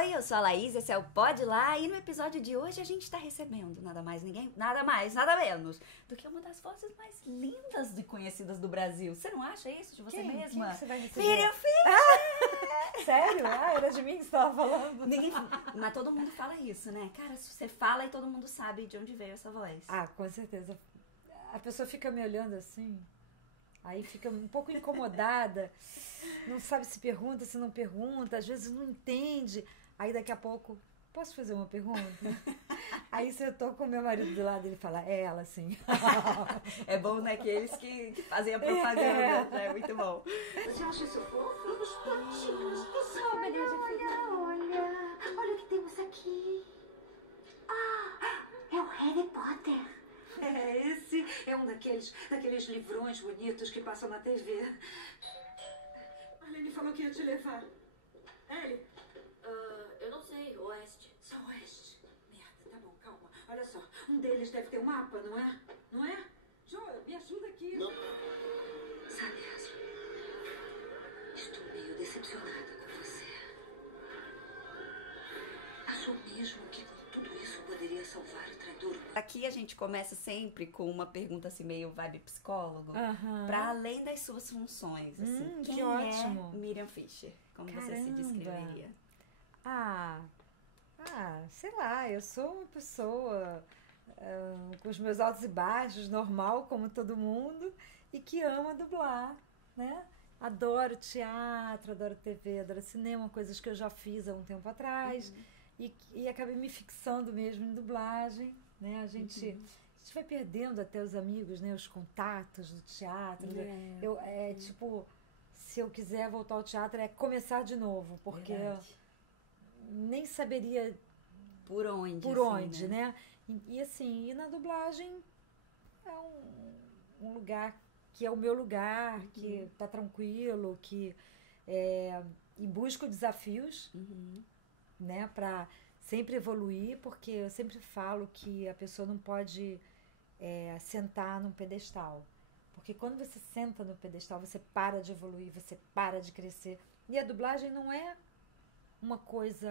Oi, eu sou a Laís, esse é o Pode Lá, e no episódio de hoje a gente está recebendo nada mais, nada menos do que uma das vozes mais lindas e conhecidas do Brasil. Você não acha isso de você mesma? Quem que você vai receber? Miriam Fischer! Sério? Era de mim que você estava falando? Mas todo mundo fala isso, né? Cara, você fala e todo mundo sabe de onde veio essa voz. Ah, com certeza. A pessoa fica me olhando assim, aí fica um pouco incomodada, não sabe se pergunta, se não pergunta, às vezes não entende. Aí daqui a pouco, posso fazer uma pergunta? Aí se eu tô com meu marido do lado, ele fala, é ela sim. É bom, né, que eles que fazem a propaganda, né? Muito bom. Você acha isso fofo? Os patinhos. Olha o que temos aqui. Ah, é o Harry Potter. É, esse é um daqueles livrões bonitos que passam na TV. A Lene falou que ia te levar. Ele? Eu não sei, Oeste. Só oeste. Merda, tá bom, calma. Olha só, um deles deve ter um mapa, não é? Não é? Jo, me ajuda aqui. Não. Sabe, Astro, estou meio decepcionada com você. Achou mesmo que com tudo isso poderia salvar o traidor? Aqui a gente começa sempre com uma pergunta assim, meio vibe psicólogo. Aham. Pra além das suas funções, assim, que quem ótimo. é Miriam Fischer? Como você se Caramba. descreveria? Sei lá, eu sou uma pessoa com os meus altos e baixos, normal, como todo mundo, e que ama dublar, né? Adoro teatro, adoro TV, adoro cinema, coisas que eu já fiz há um tempo atrás, e acabei me fixando mesmo em dublagem, né? A gente vai perdendo até os amigos, né? Os contatos do teatro. Tipo, se eu quiser voltar ao teatro, é começar de novo, porque Verdade. nem saberia Por onde? por assim, onde, né? E na dublagem é um lugar que é o meu lugar, que tá tranquilo, que e busco desafios, né, para sempre evoluir, porque eu sempre falo que a pessoa não pode sentar num pedestal. Porque quando você senta no pedestal, você para de evoluir, você para de crescer. E a dublagem não é uma coisa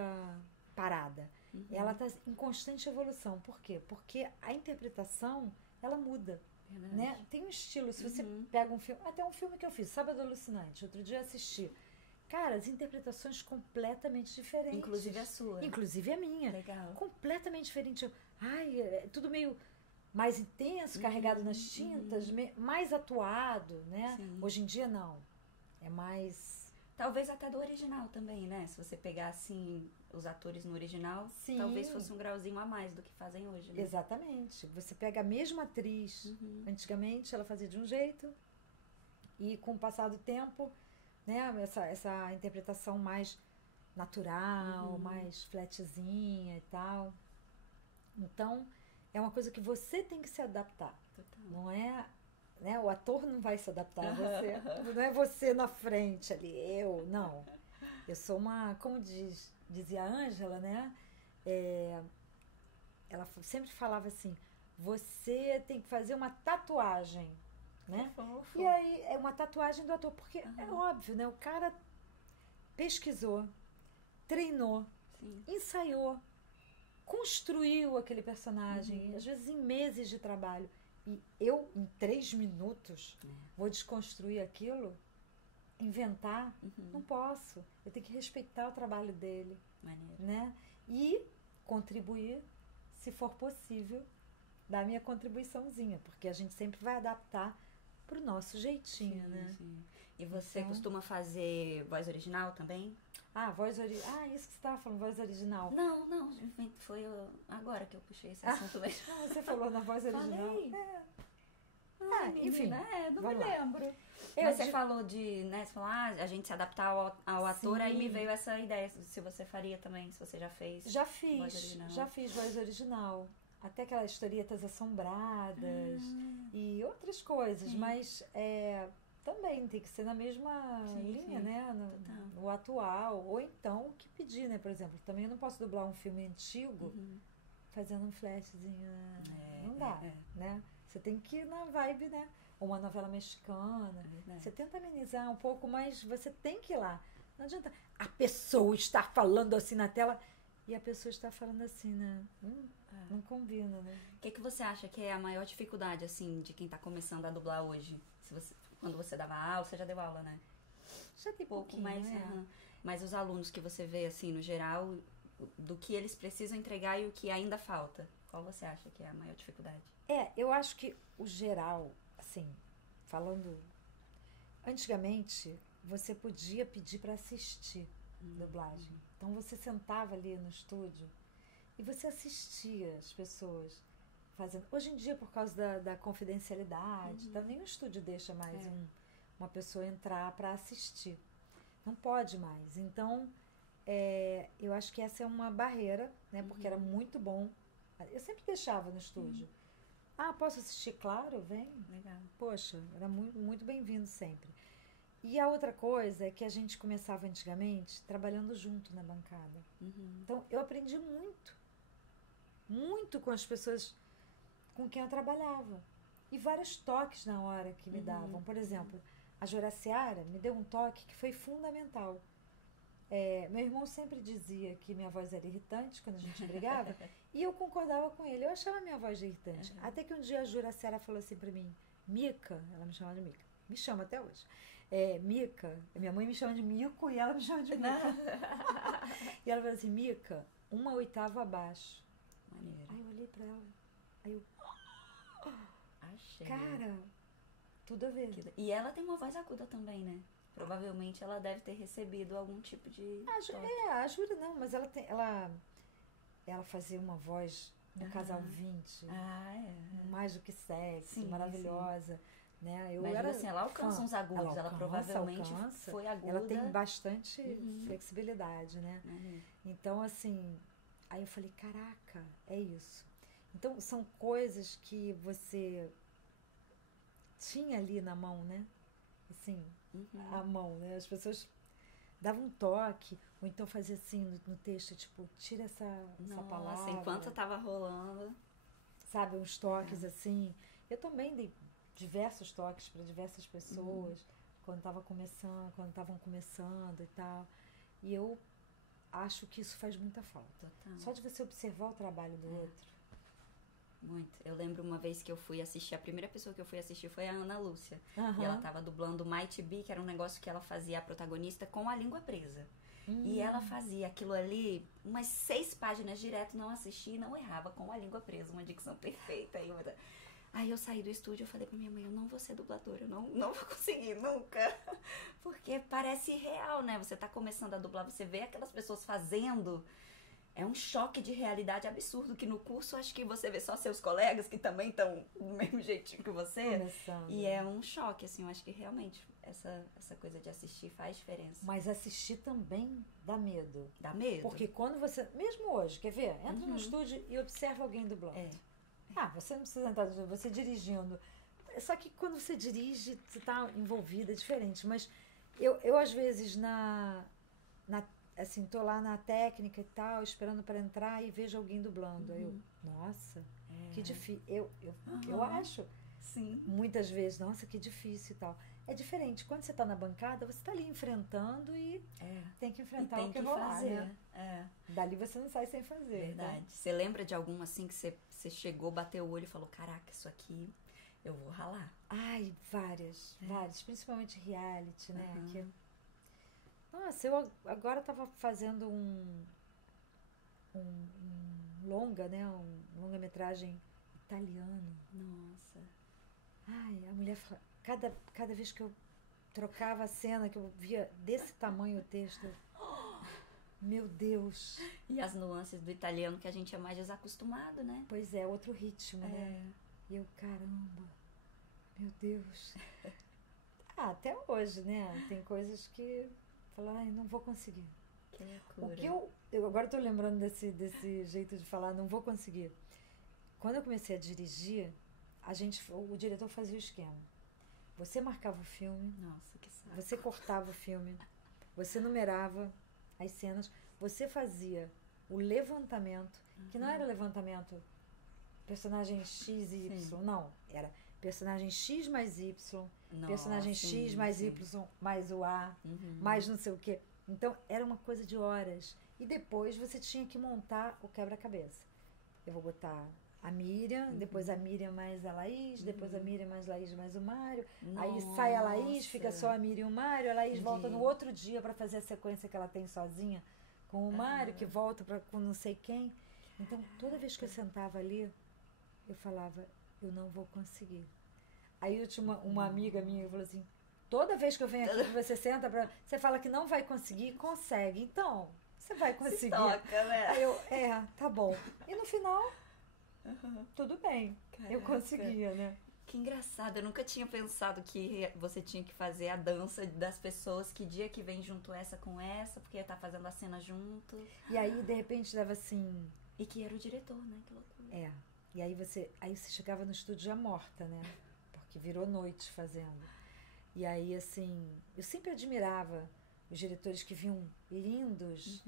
parada. Ela está em constante evolução. Por quê? Porque a interpretação, ela muda. Verdade. Né? Tem um estilo. Se você pega um filme... Até um filme que eu fiz, Sábado Alucinante. Outro dia eu assisti. Cara, as interpretações completamente diferentes. Inclusive a sua. Inclusive a minha. Legal. Completamente diferente. É tudo meio mais intenso, carregado nas tintas, mais atuado, né? Sim. Hoje em dia, não. É mais... Talvez até do original também, né? Se você pegar, assim, os atores no original, Sim. talvez fosse um grauzinho a mais do que fazem hoje, né? Exatamente. Você pega a mesma atriz. Antigamente, ela fazia de um jeito. E com o passar do tempo, né? Essa interpretação mais natural, mais flatzinha e tal. Então, é uma coisa que você tem que se adaptar. Total. Não é... Né? O ator não vai se adaptar a você. Não é você na frente ali, não. Eu sou uma, como dizia a Ângela, né? Ela sempre falava assim, você tem que fazer uma tatuagem, né? Fofo. E aí é uma tatuagem do ator, porque é óbvio, né? O cara pesquisou, treinou, Sim. ensaiou, construiu aquele personagem, às vezes em meses de trabalho. E eu, em 3 minutos, vou desconstruir aquilo, inventar, não posso. Eu tenho que respeitar o trabalho dele. Maneiro. Né? E contribuir, se for possível, dar minha contribuiçãozinha, porque a gente sempre vai adaptar pro nosso jeitinho, né? Sim. E você Então... costuma fazer voz original também? isso que você estava falando, voz original. Não, foi agora que eu puxei esse assunto mesmo. Não, você falou na voz original. Falei. Enfim, não me vamos lá. lembro. Mas você falou você falou, a gente se adaptar ao ator, Sim. aí me veio essa ideia, se você faria também, se você já fez. Já voz fiz, original. já fiz voz original. Até aquelas historietas assombradas e outras coisas, mas também tem que ser na mesma linha, né? No atual. Ou então o que pedir, né? Por exemplo, também eu não posso dublar um filme antigo fazendo um flashzinho. Não dá, né? Você tem que ir na vibe, né? Ou uma novela mexicana. Você tenta amenizar um pouco, mas você tem que ir lá. Não adianta a pessoa estar falando assim na tela e a pessoa estar falando assim, né? Não combina, né? O que você acha que é a maior dificuldade, assim, de quem tá começando a dublar hoje? Quando você dava aula, você já deu aula, né? Já tem pouquinho, mais, né? Mas os alunos que você vê, assim, no geral, do que eles precisam entregar e o que ainda falta, qual você acha que é a maior dificuldade? Eu acho que o geral, assim, falando... Antigamente, você podia pedir para assistir dublagem. Então, você sentava ali no estúdio e você assistia as pessoas fazendo... Hoje em dia, por causa da confidencialidade, nenhum estúdio deixa mais uma pessoa entrar para assistir. Não pode mais. Então, eu acho que essa é uma barreira, né? Porque era muito bom. Eu sempre deixava no estúdio. Posso assistir? Claro, vem. Legal. Poxa, era muito, muito bem-vindo sempre. E a outra coisa é que a gente começava antigamente trabalhando junto na bancada. Então, eu aprendi muito com as pessoas com quem eu trabalhava. E vários toques na hora que me davam. Por exemplo, a Juraciara me deu um toque que foi fundamental. Meu irmão sempre dizia que minha voz era irritante quando a gente brigava, e eu concordava com ele. Eu achava minha voz irritante. Até que um dia a Juraciara falou assim pra mim, Mica, ela me chamava de Mica, me chama até hoje. Mica, minha mãe me chama de Mico e ela me chama de Mica. E ela falou assim, Mica, 1/8 abaixo. Maneiro. Aí eu olhei pra ela, aí eu... Achei. Cara, tudo a ver. E ela tem uma voz aguda também, né? Provavelmente ela deve ter recebido algum tipo de A Júlia não, mas ela fazia uma voz no Casal 20, mais do que sexy, maravilhosa. Né? Mas assim, ela alcança uns agudos, ela provavelmente foi aguda. Ela tem bastante flexibilidade, né? Então, assim, aí eu falei, caraca, é isso. Então, são coisas que você tinha ali na mão, né? Assim, a mão, né? As pessoas davam um toque, ou então fazia assim no texto, tipo, tira essa palavra. Enquanto tava rolando. Sabe, uns toques assim. Eu também dei diversos toques para diversas pessoas quando estavam começando e tal. E eu acho que isso faz muita falta. Total. Só de você observar o trabalho do outro. Muito. Eu lembro uma vez que eu fui assistir, a primeira pessoa que eu fui assistir foi a Ana Lúcia. E ela tava dublando Mighty Bee, que era um negócio que ela fazia a protagonista com a língua presa. E ela fazia aquilo ali, umas 6 páginas direto, não assistia e não errava, com a língua presa, uma dicção perfeita. Aí eu saí do estúdio e falei pra minha mãe, eu não vou ser dubladora, eu não vou conseguir nunca. Porque parece irreal, né? Você tá começando a dublar, você vê aquelas pessoas fazendo... É um choque de realidade absurdo, que no curso acho que você vê só seus colegas que também estão do mesmo jeitinho que você. Começando. E é um choque, assim, eu acho que realmente essa coisa de assistir faz diferença. Mas assistir também dá medo. Dá medo? Porque quando você, mesmo hoje, quer ver? Entra no estúdio e observa alguém dublando. Você não precisa entrar, você dirigindo. Só que quando você dirige, você tá envolvida, é diferente. Mas eu às vezes, assim, tô lá na técnica e tal, esperando para entrar e vejo alguém dublando. Aí eu, nossa, que difícil. Eu acho. Sim. Muitas vezes, nossa, que difícil e tal. É diferente. Quando você tá na bancada, você tá ali enfrentando e tem que enfrentar o que rolar, fazer. né? Dali você não sai sem fazer. Verdade. Você lembra de alguma assim que você chegou, bateu o olho e falou, caraca, isso aqui eu vou ralar? Ai, várias. Principalmente reality, né? Que... Nossa, eu agora tava fazendo um longa, né? Um longa-metragem italiano. Nossa. Ai, a mulher fala, cada vez que eu trocava a cena, que eu via desse tamanho o texto, meu Deus. E as nuances do italiano que a gente é mais desacostumado, né? Pois é, outro ritmo, né? E eu, caramba, meu Deus. Até hoje, né? Tem coisas que falo, ai, não vou conseguir. Que loucura. O que eu agora tô lembrando desse jeito de falar, não vou conseguir. Quando eu comecei a dirigir, o diretor fazia o esquema. Você marcava o filme. Nossa, que saco. Você cortava o filme. Você numerava as cenas. Você fazia o levantamento, que não era levantamento personagem X e Y, não. Era personagem X mais Y, personagem X mais Y mais o A, mais não sei o quê. Então, era uma coisa de horas. E depois você tinha que montar o quebra-cabeça. Eu vou botar a Miriam, depois a Miriam mais a Laís, depois a Miriam mais Laís mais o Mário. Aí sai a Laís, fica só a Miriam e o Mário. A Laís volta no outro dia para fazer a sequência que ela tem sozinha com o Mário, que volta com não sei quem. Então, toda vez que eu sentava ali, eu falava, eu não vou conseguir. Aí eu tinha uma amiga minha que falou assim, toda vez que eu venho aqui, você senta, você fala que não vai conseguir, consegue. Então, você vai conseguir. Se toca, né? Aí eu, tá bom. E no final, tudo bem. Caraca. Eu conseguia, né? Que engraçado, eu nunca tinha pensado que você tinha que fazer a dança das pessoas, que dia que vem junto essa com essa, porque ia estar fazendo a cena junto. E aí, de repente, dava assim... E que era o diretor, né? Que loucura. E aí você chegava no estúdio já morta, né? Porque virou noite fazendo. E aí, assim, eu sempre admirava os diretores que vinham lindos,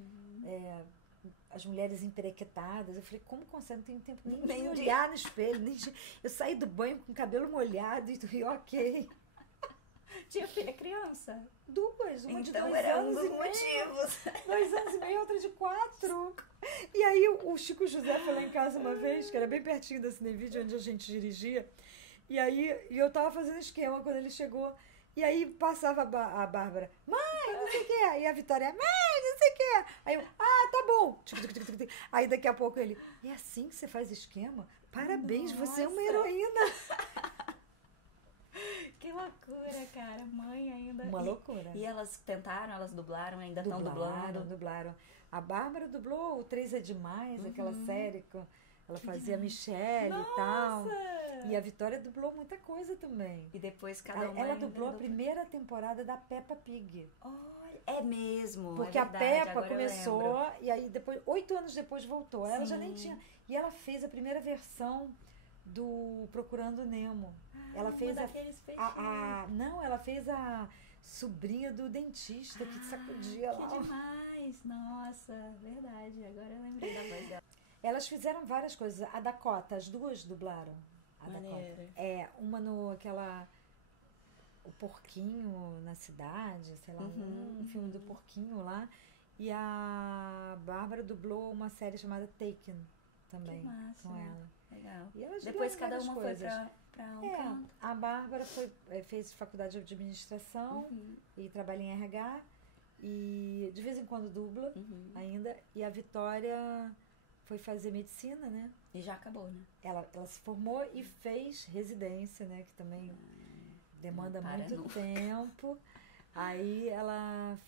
as mulheres emperequetadas. Eu falei, como consegue? Não tenho tempo nem olhar no espelho. Eu saí do banho com o cabelo molhado e ok. Tinha filha criança? 2, uma então, de 2 era anos um dos e meio. motivos. 2 anos e meio, outra de 4. E aí o Chico José foi lá em casa uma vez, que era bem pertinho da Cinevídeo, onde a gente dirigia. E aí eu tava fazendo esquema quando ele chegou. E aí passava a Bárbara, mãe, não sei o que. E a Vitória, mãe, não sei o que. Aí eu, tá bom. Aí daqui a pouco ele, é assim que você faz esquema? Parabéns, Nossa. Você é uma heroína. Que loucura, cara. Mãe ainda. Uma loucura. E elas tentaram, elas dublaram, ainda estão dublando? Dublaram. A Bárbara dublou o 3 é Demais, aquela série que ela fazia Michelle e tal. E a Vitória dublou muita coisa também. E depois cada uma... Ela dublou a primeira temporada da Peppa Pig. Olha, é mesmo, porque é verdade, a Peppa começou e aí depois, 8 anos depois voltou. Ela já nem tinha... E ela fez a primeira versão do Procurando Nemo. Ela fez Não, ela fez a sobrinha do dentista que sacudia lá. Que demais! Nossa, verdade. Agora eu lembrei da voz dela. Elas fizeram várias coisas. A Dakota, as duas dublaram. A Maneiro. Dakota. Uma o Porquinho na Cidade, sei lá, um filme do Porquinho lá. E a Bárbara dublou uma série chamada Taken também. Que massa. Com ela. Legal. E elas depois cada uma coisas. foi pra um canto. A Bárbara fez faculdade de administração e trabalha em RH. E de vez em quando dubla ainda. E a Vitória foi fazer medicina, né? E já acabou, né? Ela se formou e fez residência, né? Que também demanda muito tempo. Aí ela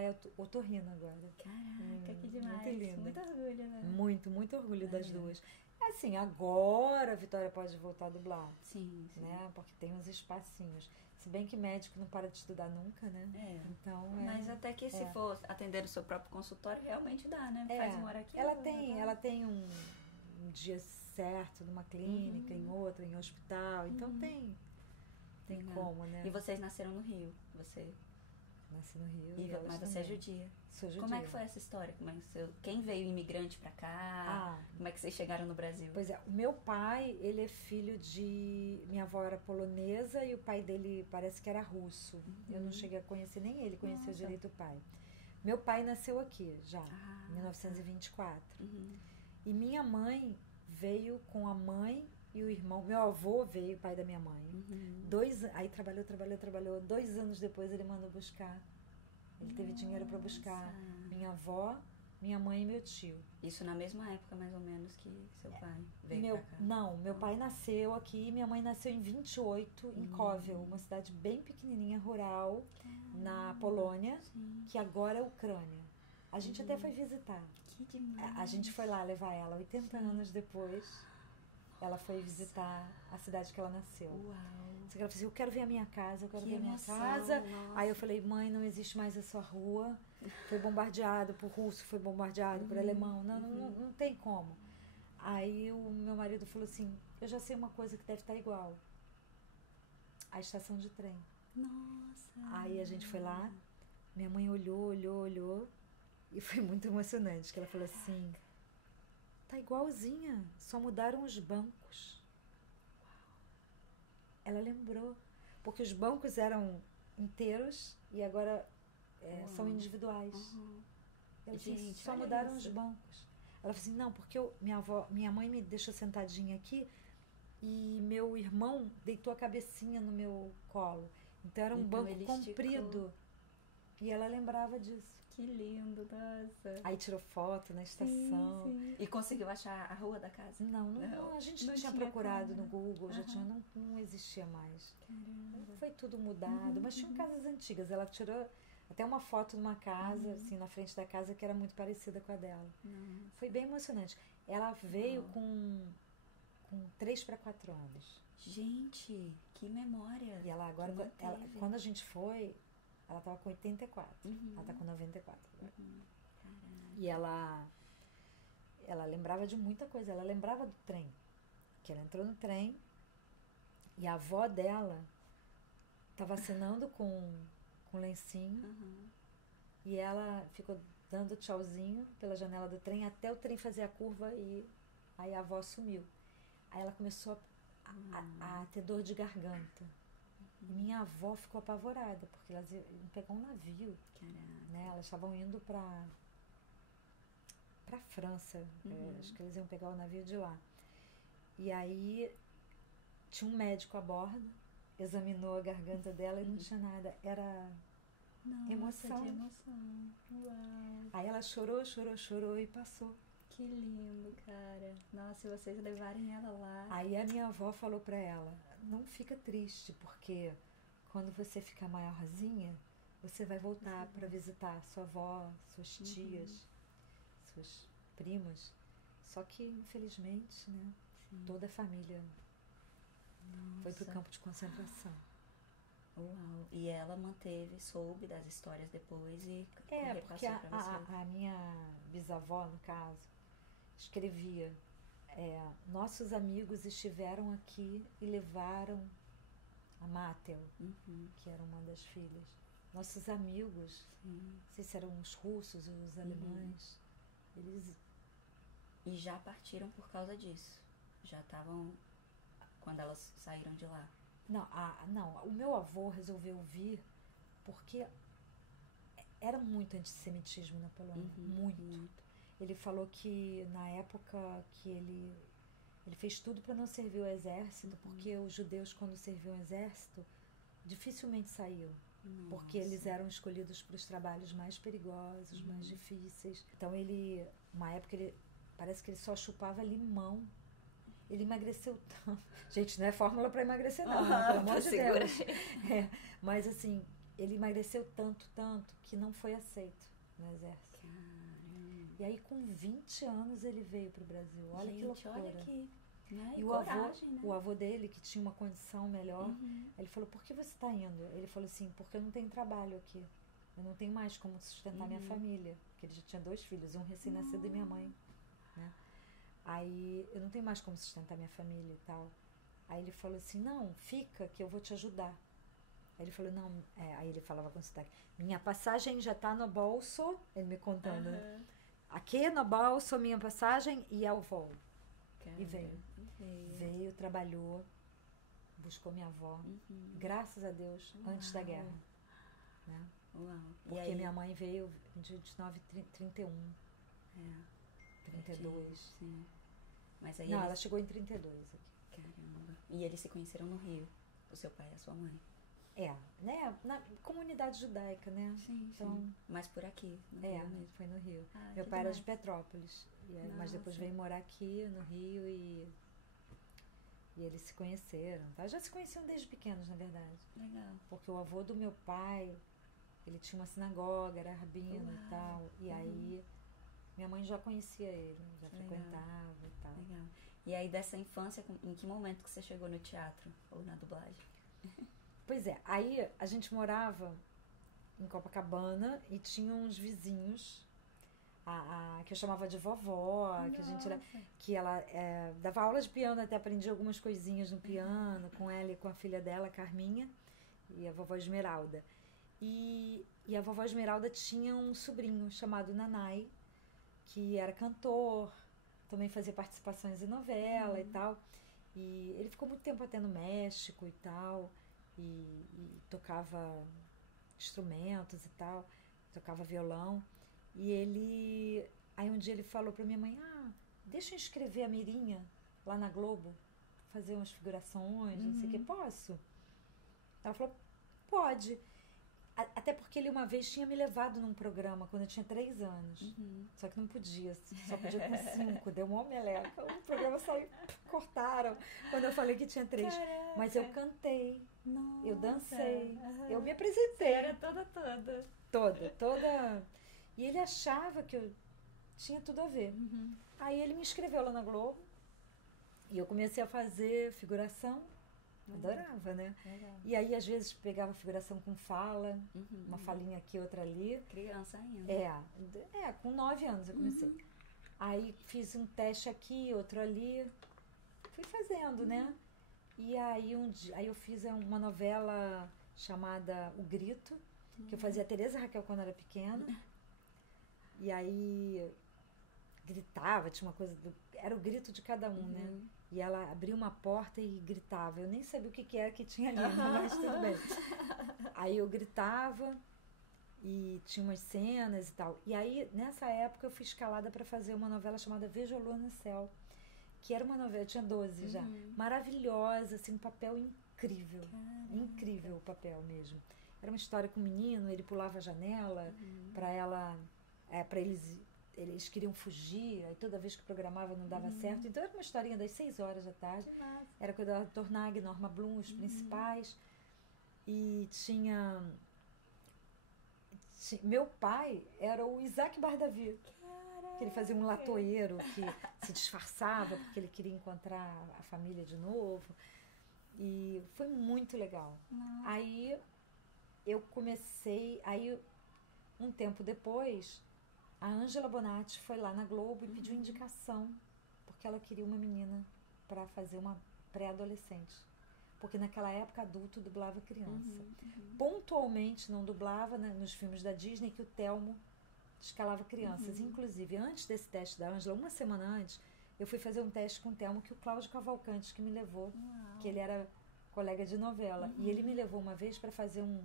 é otorrina agora. Caraca, que demais. Muito linda. Muito orgulho, né? Muito orgulho das duas. Assim, agora a Vitória pode voltar a dublar. Sim. Né? Porque tem uns espacinhos. Se bem que médico não para de estudar nunca, né? Então, mas até que se for atender o seu próprio consultório, realmente dá, né? Faz uma hora aqui. Ela tem um dia certo numa clínica, em outra, em hospital. Então tem como, né? E vocês nasceram no Rio? Você nasci no Rio. Mas você é judia. Sou judia. Como é que foi essa história? Quem veio imigrante pra cá? Como é que vocês chegaram no Brasil? Pois é, o meu pai, ele é filho de... Minha avó era polonesa e o pai dele parece que era russo. Eu não cheguei a conhecer nem ele, conheceu direito o pai. Meu pai nasceu aqui já, em 1924. E minha mãe veio com a mãe e o irmão. Meu avô veio, pai da minha mãe. Aí trabalhou. 2 anos depois ele mandou buscar. Ele teve dinheiro para buscar minha avó, minha mãe e meu tio. Isso na mesma época, mais ou menos, que seu pai veio pra cá? Não, meu pai nasceu aqui, minha mãe nasceu em 28, em Kovel, uma cidade bem pequenininha, rural, na Polônia, que agora é Ucrânia. A gente até foi visitar. Que demais! A gente foi lá levar ela, 80 anos depois. Ela foi visitar a cidade que ela nasceu. Uau! Ela falou assim, eu quero ver a minha casa, casa. Nossa. Aí eu falei, mãe, não existe mais a sua rua. Foi bombardeado por russo, foi bombardeado por alemão. Não tem como. Aí o meu marido falou assim, eu já sei uma coisa que deve estar igual. A estação de trem. Nossa! Aí a gente foi lá, minha mãe olhou. E foi muito emocionante, que ela falou assim, tá igualzinha, só mudaram os bancos. Ela lembrou, porque os bancos eram inteiros e agora são individuais. Ela disse, só mudaram os bancos. Ela falou assim, não, porque minha mãe me deixou sentadinha aqui e meu irmão deitou a cabecinha no meu colo. Então era um banco comprido. E ela lembrava disso. Que lindo, nossa. Aí tirou foto na estação. Sim. E conseguiu achar a rua da casa? Não, a gente não tinha procurado no Google, não existia mais. Caramba. Foi tudo mudado, mas tinham casas antigas. Ela tirou até uma foto de uma casa, assim, na frente da casa, que era muito parecida com a dela. Foi bem emocionante. Ela veio com 3 para 4 anos. Gente, que memória. E ela agora, quando a gente foi, ela estava com 84. Ela está com 94 agora. E ela lembrava de muita coisa. Ela lembrava do trem. Que ela entrou no trem e a avó dela estava acenando com lencinho. E ela ficou dando tchauzinho pela janela do trem até o trem fazer a curva e aí a avó sumiu. Aí ela começou a ter dor de garganta. E minha avó ficou apavorada, porque elas iam pegar um navio. Né? Elas estavam indo para França. Acho que eles iam pegar o navio de lá. E aí tinha um médico a bordo, examinou a garganta dela e não tinha nada. Era emoção. De emoção. Uau. Aí ela chorou e passou. Que lindo, cara. Nossa, e vocês levarem ela lá. Aí a minha avó falou pra ela, não fica triste, porque quando você ficar maiorzinha, você vai voltar para visitar sua avó, suas tias, suas primas. Só que, infelizmente, né, toda a família foi pro campo de concentração. Uau. E ela soube das histórias depois e porque a minha bisavó, no caso, escrevia, nossos amigos estiveram aqui e levaram a Mátel, que era uma das filhas. Nossos amigos, não sei se eram os russos ou os alemães, eles... E já partiram por causa disso? Já estavam quando elas saíram de lá? Não, o meu avô resolveu vir porque era muito antissemitismo na Polônia, muito. Ele falou que na época que ele fez tudo para não servir o exército, porque os judeus, quando serviam o exército, dificilmente saíam. Porque eles eram escolhidos para os trabalhos mais perigosos, mais difíceis. Então uma época, parece que ele só chupava limão. Ele emagreceu tanto. Gente, não é fórmula para emagrecer não, pelo amor de Deus. Mas assim, ele emagreceu tanto, que não foi aceito no exército. E aí, com 20 anos, ele veio pro Brasil. Olha que loucura. Olha aqui. Né? E o avô dele, que tinha uma condição melhor, ele falou, por que você está indo? Ele falou assim, porque eu não tenho trabalho aqui. Eu não tenho mais como sustentar minha família. Porque ele já tinha 2 filhos, um recém-nascido e minha mãe. Né? Aí, eu não tenho mais como sustentar minha família e tal. Aí ele falou assim, não, fica que eu vou te ajudar. Aí ele falou, não... aí ele falava com sotaque, minha passagem já está no bolso, ele me contando, né? Aqui no bolso, minha passagem e eu vou. E veio, trabalhou, buscou minha avó, graças a Deus, antes da guerra. Né? Porque minha mãe veio de 29, 31, 32. Sim. Mas aí ela chegou em 32 aqui. Caramba. E eles se conheceram no Rio, o seu pai e a sua mãe? Né? Na comunidade judaica, né? Sim, então, mas por aqui, no Rio mesmo. Foi no Rio. Meu pai era de Petrópolis, mas depois veio morar aqui no Rio e eles se conheceram. Tá? Já se conheciam desde pequenos, na verdade. Legal. Porque o avô do meu pai, ele tinha uma sinagoga, era rabino e tal. E aí, minha mãe já conhecia ele, já frequentava e tal. Legal. E aí, dessa infância, em que momento que você chegou no teatro ou na dublagem? Pois é, aí a gente morava em Copacabana e tinha uns vizinhos, que eu chamava de vovó, que a gente era, que ela dava aula de piano, até aprendi algumas coisinhas no piano, com ela e com a filha dela, Carminha, e a vovó Esmeralda. E a vovó Esmeralda tinha um sobrinho chamado Nanai, que era cantor, também fazia participações em novela e tal. E ele ficou muito tempo até no México e tal, e tocava instrumentos e tal. tocava violão. E ele... Aí um dia ele falou pra minha mãe, deixa eu inscrever a Mirinha lá na Globo, fazer umas figurações, não sei o que, posso? Ela falou, pode. Até porque ele uma vez tinha me levado num programa quando eu tinha 3 anos. Só que não podia, só podia com 5, deu uma meleca. O programa saiu, cortaram quando eu falei que tinha 3. Caraca. Mas eu cantei, Nossa. eu dancei, eu me apresentei. Era toda. Toda. E ele achava que eu tinha tudo a ver. Aí ele me inscreveu lá na Globo e eu comecei a fazer figuração. Adorava, né? Legal. E aí, às vezes, pegava figuração com fala, uma falinha aqui, outra ali. Criança ainda. Com 9 anos eu comecei. Aí fiz um teste aqui, outro ali. Fui fazendo, né? E aí, aí eu fiz uma novela chamada O Grito, que eu fazia a Tereza Raquel quando era pequena. E aí gritava, tinha uma coisa era o grito de cada um, né? E ela abria uma porta e gritava. Eu nem sabia o que era que tinha ali, mas tudo bem. Aí eu gritava e tinha umas cenas e tal. E aí, nessa época, eu fui escalada para fazer uma novela chamada Vejo a Lua no Céu, que era uma novela, eu tinha 12 já, maravilhosa, assim, um papel incrível. Incrível o papel mesmo. Era uma história com um menino, ele pulava a janela para eles queriam fugir, aí toda vez que programava não dava certo. Então era uma historinha das 6 horas da tarde. Era com a Tornag, Norma Blum, os principais. E tinha... Meu pai era o Isaac Bardavi. Que ele fazia um latoeiro que se disfarçava porque ele queria encontrar a família de novo. E foi muito legal. Aí eu comecei... Aí um tempo depois... A Ângela Bonatti foi lá na Globo e pediu indicação, porque ela queria uma menina para fazer uma pré-adolescente. Porque naquela época adulto dublava criança. Pontualmente não dublava, né, nos filmes da Disney, que o Telmo escalava crianças. Inclusive, antes desse teste da Ângela, uma semana antes, eu fui fazer um teste com o Telmo, que o Cláudio Cavalcante que me levou, que ele era colega de novela. E ele me levou uma vez para fazer um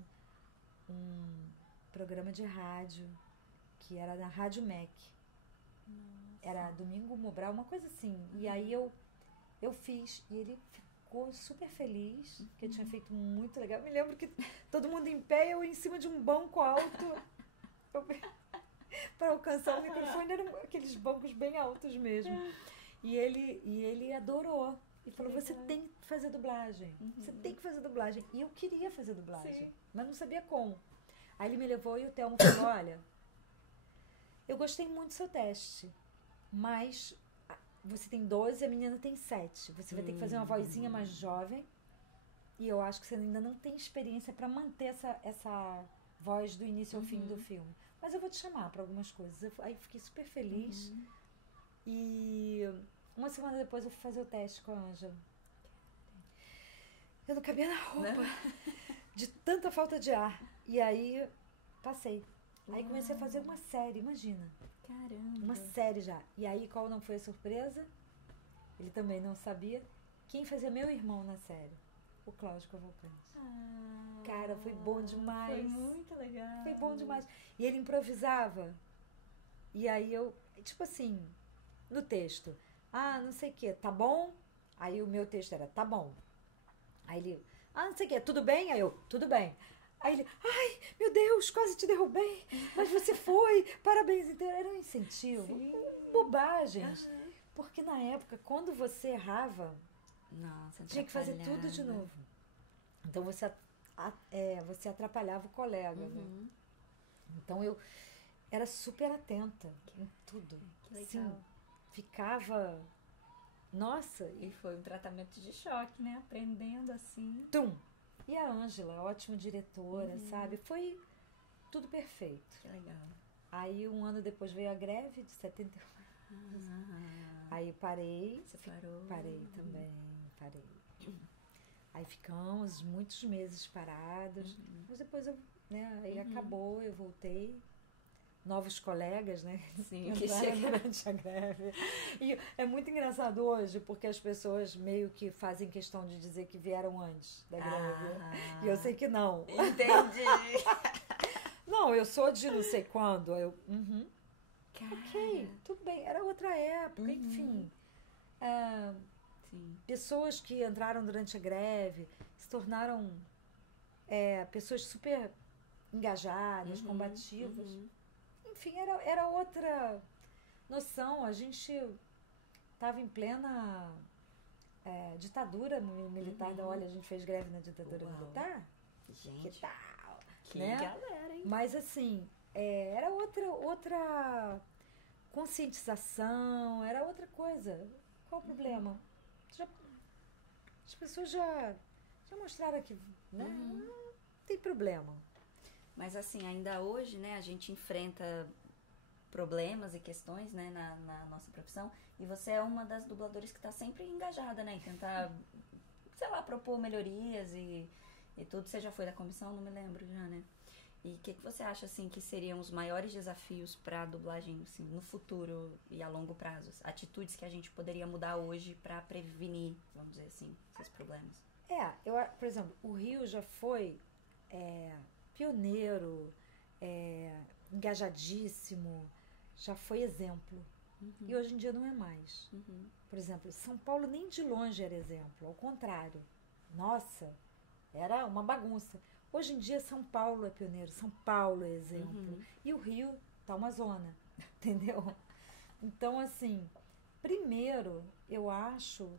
programa de rádio, que era na Rádio Mac. Era Domingo Mobral, uma coisa assim. E aí eu fiz, e ele ficou super feliz, que eu tinha feito muito legal. Eu me lembro que todo mundo em pé, eu em cima de um banco alto, para alcançar o microfone, eram aqueles bancos bem altos mesmo. E ele adorou. E falou, você tem que fazer dublagem. Você tem que fazer dublagem. E eu queria fazer dublagem, mas não sabia como. Aí ele me levou e o Telmo falou, olha... Eu gostei muito do seu teste, mas você tem 12 e a menina tem 7. Você vai ter que fazer uma vozinha mais jovem e eu acho que você ainda não tem experiência para manter essa voz do início ao fim do filme. Mas eu vou te chamar para algumas coisas. Aí fiquei super feliz e uma semana depois eu fui fazer o teste com a Ângela. Eu não cabia na roupa de tanta falta de ar. E aí passei. Aí comecei a fazer uma série, imagina. Caramba. Uma série já. E aí, qual não foi a surpresa? Ele também não sabia. Quem fazia meu irmão na série? O Cláudio Cavalcante. Cara, foi bom demais. Foi muito legal. Foi bom demais. E ele improvisava. E aí eu, tipo assim, no texto. Não sei o que, tá bom? Aí o meu texto era, tá bom. Aí ele, não sei o que, tudo bem? Aí eu, tudo bem. Aí ele, ai, meu Deus, quase te derrubei, mas você foi, parabéns. Então, era um incentivo, bobagens. Porque na época, quando você errava, tinha que fazer tudo de novo. Então, você atrapalhava o colega, né? Então, eu era super atenta em tudo. Que legal. Sim, ficava... Nossa! E foi um tratamento de choque, né? Aprendendo assim. Tum! E a Ângela, ótima diretora, sabe? Foi tudo perfeito. Que legal. Aí, um ano depois, veio a greve de 71. Aí parei. Você parou? Parei também, parei. Aí ficamos muitos meses parados. Mas depois, aí acabou, eu voltei. Novos colegas, né? Sim, que chega durante a greve. E é muito engraçado hoje, porque as pessoas meio que fazem questão de dizer que vieram antes da greve. E eu sei que não. Entendi. Não, eu sou de não sei quando. Eu, Cara. ok, tudo bem. Era outra época, enfim. Sim. Pessoas que entraram durante a greve se tornaram pessoas super engajadas, combativas. Enfim, era outra noção. A gente estava em plena ditadura militar. Olha, a gente fez greve na ditadura militar. Gente, Que tal? que né? galera, hein? Mas assim, era outra conscientização, era outra coisa. Qual o problema? As pessoas já mostraram que, né? Não tem problema. Mas assim, ainda hoje, né, a gente enfrenta problemas e questões, né, na nossa profissão, e você é uma das dubladoras que está sempre engajada, né, em tentar, sei lá, propor melhorias e tudo. Você já foi da comissão? Não me lembro já, né? E o que você acha, assim, que seriam os maiores desafios para a dublagem, assim, no futuro e a longo prazo? Atitudes que a gente poderia mudar hoje para prevenir, vamos dizer assim, esses problemas? Por exemplo, o Rio já foi pioneiro, engajadíssimo, já foi exemplo. E hoje em dia não é mais. Por exemplo, São Paulo nem de longe era exemplo, ao contrário. Nossa, era uma bagunça. Hoje em dia São Paulo é pioneiro, São Paulo é exemplo. E o Rio tá uma zona, entendeu? Então, assim, primeiro, eu acho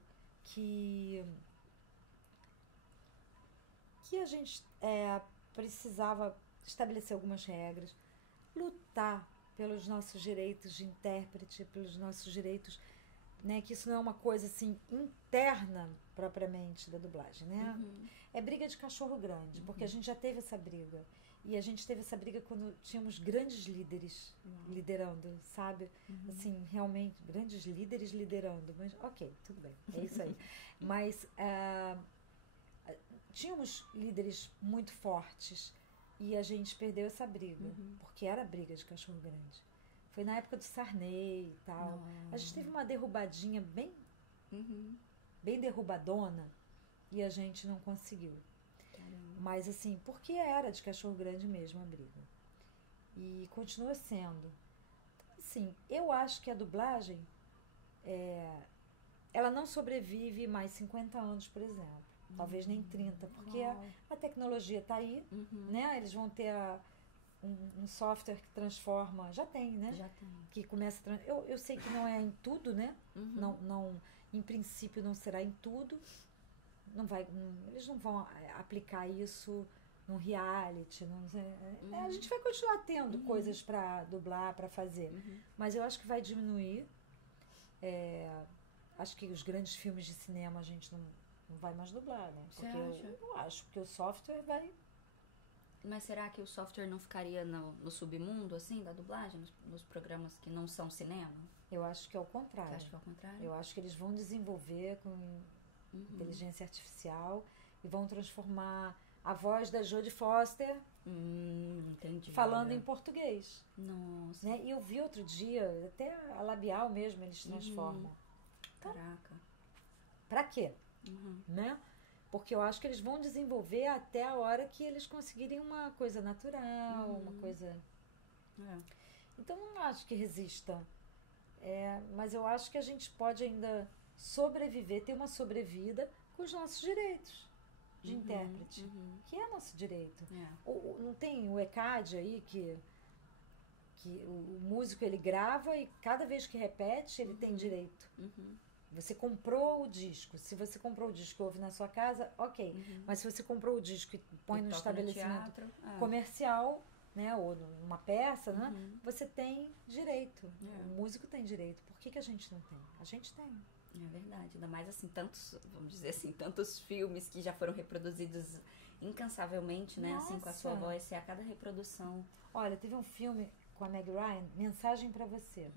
que a gente precisava estabelecer algumas regras, lutar pelos nossos direitos de intérprete, pelos nossos direitos, né, que isso não é uma coisa assim interna propriamente da dublagem, né? É briga de cachorro grande, porque a gente já teve essa briga. E a gente teve essa briga quando tínhamos grandes líderes liderando, sabe? Assim, realmente, grandes líderes liderando. Mas, ok, tudo bem, é isso aí. Mas tínhamos líderes muito fortes e a gente perdeu essa briga, porque era briga de cachorro grande. Foi na época do Sarney e tal. A gente teve uma derrubadinha bem derrubadona e a gente não conseguiu. Mas assim, porque era de cachorro grande mesmo a briga. E continua sendo. Então, assim, eu acho que a dublagem ela não sobrevive mais 50 anos, por exemplo. Talvez nem 30, porque a tecnologia está aí, né? Eles vão ter um software que transforma, já tem, né? Já tem. Que começa eu sei que não é em tudo, né? Não, em princípio não será em tudo. Eles não vão aplicar isso num reality. A gente vai continuar tendo coisas para dublar, para fazer. Mas eu acho que vai diminuir. Acho que os grandes filmes de cinema a gente não vai mais dublar, né? Porque eu acho que o software vai... Mas será que o software não ficaria no submundo, assim, da dublagem? Nos programas que não são cinema? Eu acho que é o contrário. Você acha que é o contrário? Eu acho que eles vão desenvolver com inteligência artificial e vão transformar a voz da Jodie Foster entendi. falando em português. Nossa. Né? E eu vi outro dia, até a labial mesmo eles transformam. Caraca. Pra quê? Né? Porque eu acho que eles vão desenvolver até a hora que eles conseguirem uma coisa natural, uma coisa... Então não acho que resista. Mas eu acho que a gente pode ainda sobreviver, ter uma sobrevida com os nossos direitos de intérprete, que é nosso direito. Não tem o ECAD aí que o músico ele grava e cada vez que repete ele tem direito. Você comprou o disco. Se você comprou o disco e ouve na sua casa, ok. Mas se você comprou o disco e põe no estabelecimento comercial, né, ou numa peça, né, você tem direito. O músico tem direito. Por que a gente não tem? A gente tem. É verdade. Ainda mais assim, vamos dizer assim, tantos filmes que já foram reproduzidos incansavelmente, né? Nossa. Assim, com a sua voz, a cada reprodução. Olha, teve um filme com a Meg Ryan, Mensagem pra Você.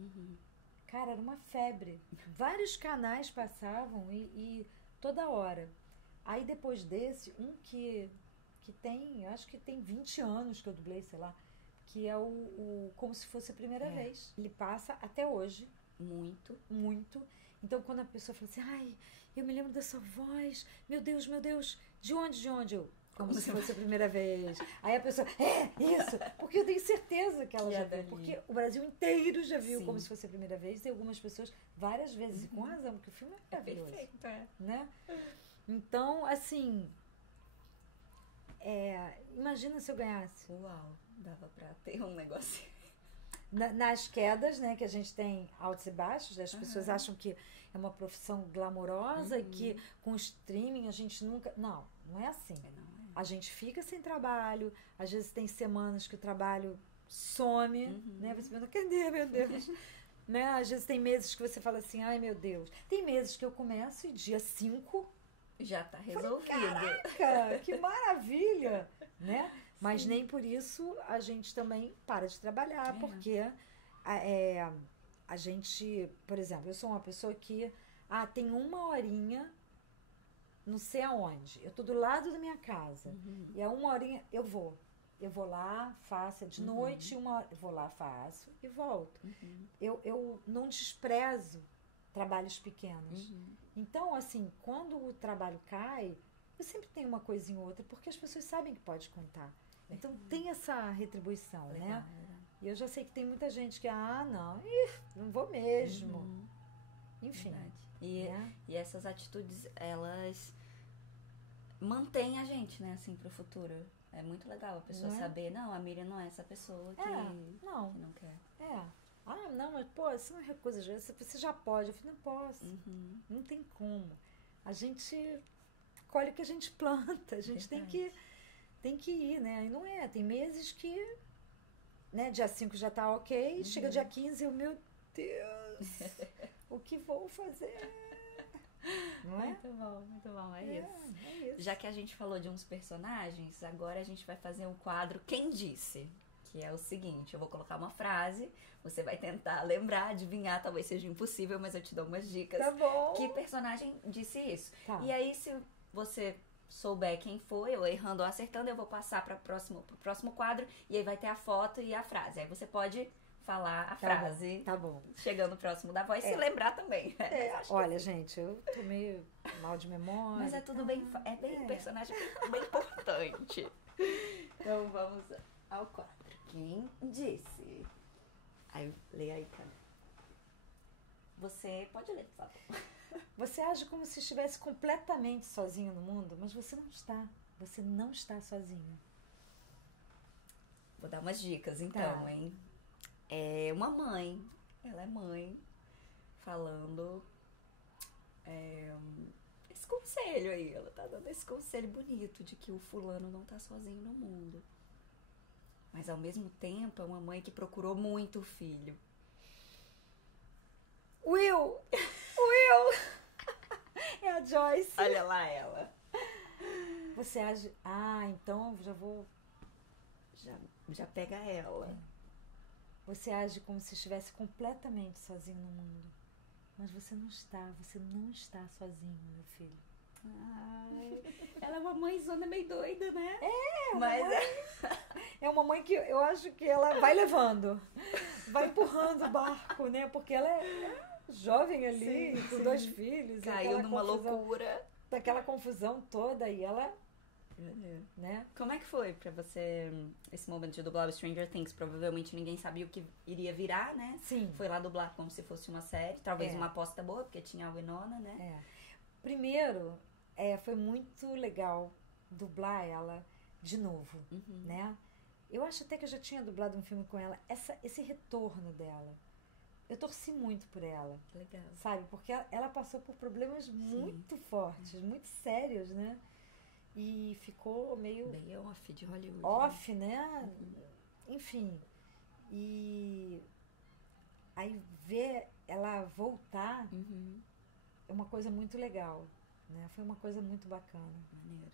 Cara, era uma febre. Vários canais passavam e toda hora. Aí depois desse, um que tem, acho que tem 20 anos que eu dublei, sei lá, que é o Como Se Fosse a Primeira Vez. Ele passa até hoje. Muito. Muito. Então quando a pessoa fala assim, ai, eu me lembro da sua voz, meu Deus, de onde? como se fosse a primeira vez. Aí a pessoa, isso, porque eu tenho certeza que ela já viu, porque o Brasil inteiro já viu como se fosse a primeira vez, e algumas pessoas várias vezes, e com razão, porque o filme é maravilhoso. Perfeito, né? Então, assim, imagina se eu ganhasse. Uau, dava pra ter um negócio. Nas quedas, né, que a gente tem altos e baixos, as pessoas acham que é uma profissão glamourosa e que com o streaming a gente nunca... Não é assim. A gente fica sem trabalho, às vezes tem semanas que o trabalho some, né? Você pensa, cadê, meu Deus? Né? Às vezes tem meses que você fala assim, ai meu Deus. Tem meses que eu começo e dia 5... Já tá resolvido. Caraca, que maravilha, né? Mas nem por isso a gente também para de trabalhar, porque a gente, por exemplo, eu sou uma pessoa que tem 1 horinha não sei aonde, eu tô do lado da minha casa, e a 1 horinha eu vou lá, faço, de noite, 1 hora, eu vou lá, faço e volto. Eu não desprezo trabalhos pequenos. Então, assim, quando o trabalho cai, eu sempre tenho uma coisinha ou outra, porque as pessoas sabem que pode contar. Então, tem essa retribuição, né? E eu já sei que tem muita gente que, não vou mesmo. Enfim. E essas atitudes, elas mantêm a gente, né, assim, pro futuro. É muito legal a pessoa saber, não, a Miriam não é essa pessoa que não quer. Não, mas, pô, isso não é coisa, você já pode. Eu falei, não posso. Não tem como. A gente colhe o que a gente planta. A gente tem que ir, né? E não tem meses que, né, dia 5 já tá ok, chega dia 15 e meu Deus, o que vou fazer? Não é? Muito bom, é isso. Já que a gente falou de uns personagens, agora a gente vai fazer um quadro Quem Disse? Que é o seguinte, eu vou colocar uma frase, você vai tentar lembrar, adivinhar, talvez seja impossível, mas eu te dou umas dicas. Tá bom. Que personagem disse isso? Tá. E aí, se você souber quem foi, ou errando ou acertando, eu vou passar pro próximo quadro, e aí vai ter a foto e a frase. Aí você pode falar a frase. Tá bom. Chegando próximo da voz, se lembrar também. Olha, gente, eu tô meio mal de memória. Mas é tudo bem, um personagem bem importante. Então vamos ao quadro. Quem disse? Aí, lê aí, cara. Você pode ler, por favor. Você age como se estivesse completamente sozinho no mundo, mas você não está. Você não está sozinho. Vou dar umas dicas, então, hein? É uma mãe. Ela é mãe. Falando esse conselho aí. Ela tá dando esse conselho bonito de que o fulano não tá sozinho no mundo. Mas, ao mesmo tempo, é uma mãe que procurou muito o filho. Will! É a Joyce. Olha lá ela. Você age... então já vou... Já pega ela. Você age como se estivesse completamente sozinho no mundo. Mas você não está sozinho, meu filho. Ela é uma mãezona meio doida, né? É uma mãe que eu acho que ela vai levando, vai empurrando o barco, né? Porque ela é jovem ali, com 2 filhos. Caiu numa loucura. Daquela confusão toda, e ela... Né? Como é que foi pra você esse momento de dublar o Stranger Things? Provavelmente ninguém sabia o que iria virar, né? Sim. Foi lá dublar como se fosse uma série. Talvez uma aposta boa, porque tinha a Winona, né? Primeiro, foi muito legal dublar ela de novo, né? Eu acho até que eu já tinha dublado um filme com ela. Esse retorno dela, eu torci muito por ela. Legal. Sabe? Porque ela passou por problemas muito fortes, muito sérios, né? E ficou meio... Bem off de Hollywood. Off, né? Enfim. E aí ver ela voltar é uma coisa muito legal, né? Foi uma coisa muito bacana. Maneiro.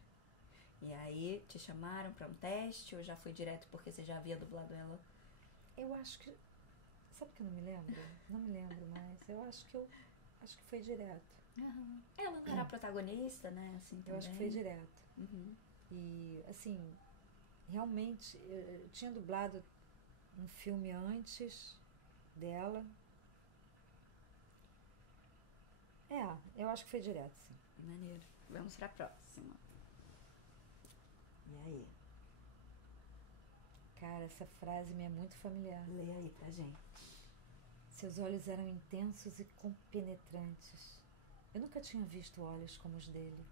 E aí, te chamaram pra um teste ou já foi direto porque você já havia dublado ela? Eu acho que... Sabe que eu não me lembro? Não me lembro mais. Eu acho que foi direto. Ela não era a protagonista, né? Assim, eu acho que foi direto. E, assim, realmente, eu tinha dublado um filme antes dela. Eu acho que foi direto, sim. Maneiro. Vamos pra próxima. E aí? Cara, essa frase me é muito familiar. Leia aí pra gente. Seus olhos eram intensos e compenetrantes. Eu nunca tinha visto olhos como os dele.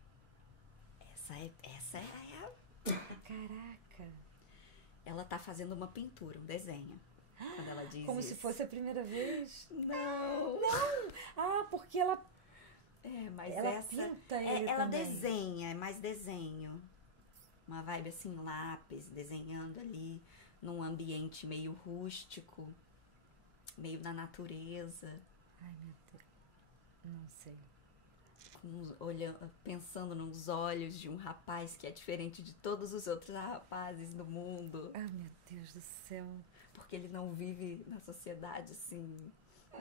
Essa é a... Caraca! Ela tá fazendo uma pintura, um desenho. Quando ela diz Como isso. se fosse a primeira vez? Não! Ah, porque ela mas ela essa... pinta ele ela também. desenha, é mais desenho. Uma vibe assim, lápis, desenhando ali num ambiente meio rústico, meio da natureza. Ai, meu Deus. Não sei. Pensando nos olhos de um rapaz que é diferente de todos os outros rapazes do mundo. Ah, meu Deus do céu. Porque ele não vive na sociedade, assim,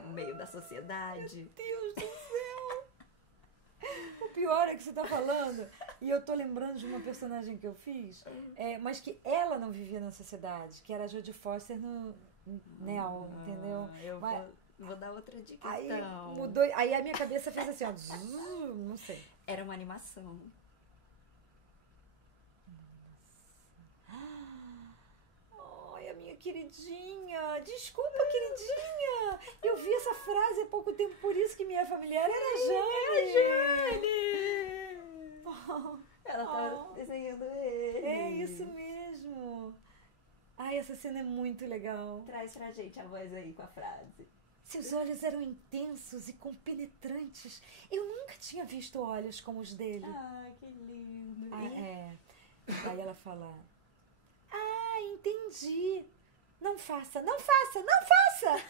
no meio da sociedade. Meu Deus do céu! O pior é que você tá falando, e eu tô lembrando de uma personagem que eu fiz, mas que ela não vivia na sociedade, que era a Jodie Foster no Neo, entendeu? Eu Mas, vou dar outra dica, aí então. mudou, aí a minha cabeça fez assim, ó, não sei. Era uma animação. Ai, a minha queridinha, desculpa, queridinha, eu vi essa frase há pouco tempo, por isso que minha familiar era a Jane. Ela tá desenhando ele. É isso mesmo. Ai, essa cena é muito legal. Traz pra gente a voz aí com a frase. Seus olhos eram intensos e compenetrantes. Eu nunca tinha visto olhos como os dele. Ah, que lindo. Aí ela fala: Ah, entendi. Não faça, não faça, não faça!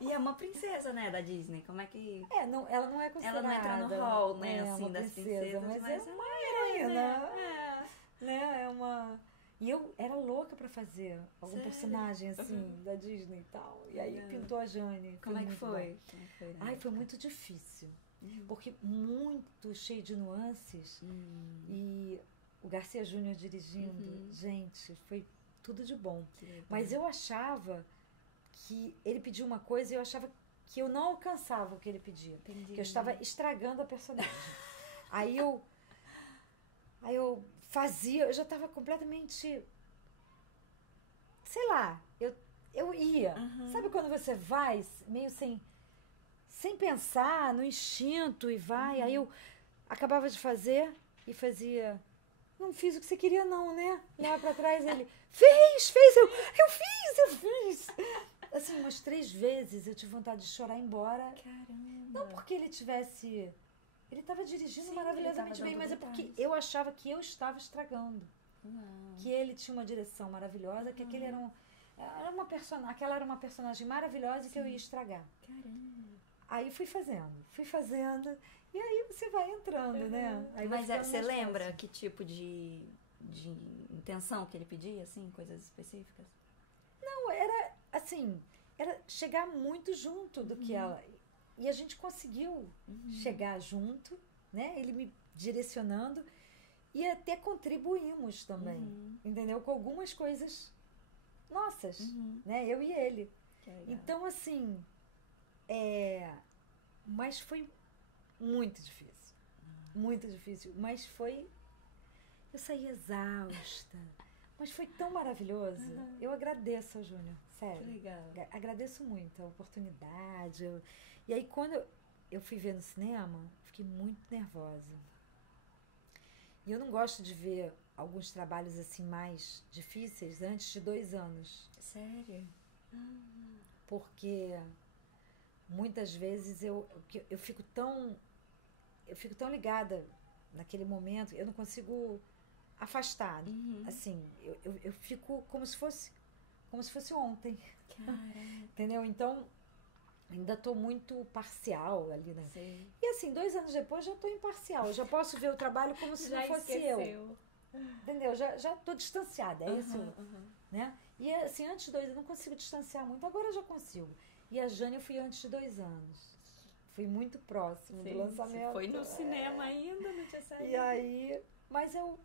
E é uma princesa, né, da Disney. Como é que... Não, ela não é considerada. Ela não entra no hall, né, assim, uma das princesas, mas mas é uma é, heroína. né? É uma... E eu era louca pra fazer algum Sério? personagem assim, da Disney e tal. E aí pintou a Jane. Como é que muito foi? bom. Como foi, né? Ai, foi muito difícil. Porque muito cheio de nuances. E o Garcia Júnior dirigindo, gente, foi tudo de bom. Mas eu achava que ele pediu uma coisa e eu achava que eu não alcançava o que ele pedia. Entendi. Que eu estava estragando a personagem. Aí eu fazia, eu já estava completamente, sei lá, eu ia. Sabe quando você vai meio sem pensar, no instinto e vai, aí eu acabava de fazer e fazia, não fiz o que você queria não, né? Lá pra trás ele, fez, eu fiz. Assim, umas 3 vezes eu tive vontade de chorar e ir embora. Caramba. Não porque ele tivesse... Ele estava dirigindo Sim, maravilhosamente ele bem, tava mas é dando porque detalhes. eu achava que eu estava estragando. Não. Que ele tinha uma direção maravilhosa, que aquele era aquela era uma personagem maravilhosa e que eu ia estragar. Caramba. Aí fui fazendo, e aí você vai entrando, né? Aí vai Mas ficando você mais lembra fácil. que tipo de intenção que ele pedia, assim, coisas específicas? Não, era assim, era chegar muito junto do que ela... E a gente conseguiu chegar junto, né? Ele me direcionando e até contribuímos também, entendeu? Com algumas coisas nossas, né? Eu e ele. Então, assim, mas foi muito difícil. Muito difícil. Mas foi... Eu saí exausta. Mas foi tão maravilhoso. Eu agradeço ao Júnior, sério. Que legal. Agradeço muito a oportunidade. E aí, quando eu fui ver no cinema, fiquei muito nervosa. E eu não gosto de ver alguns trabalhos assim mais difíceis antes de 2 anos. Sério? Porque muitas vezes eu fico tão ligada naquele momento, eu não consigo afastar. Assim, eu fico como se fosse ontem. Entendeu? Então, ainda estou muito parcial ali, né? Sim. E assim, 2 anos depois já estou imparcial. Eu já posso ver o trabalho como se não fosse eu. Entendeu? Já estou distanciada, é isso. Né? E assim, antes de 2 anos eu não consigo distanciar muito, agora eu já consigo. E a Jane eu fui antes de 2 anos. Fui muito próximo do lançamento. Foi no cinema ainda, não tinha saído. E aí, mas eu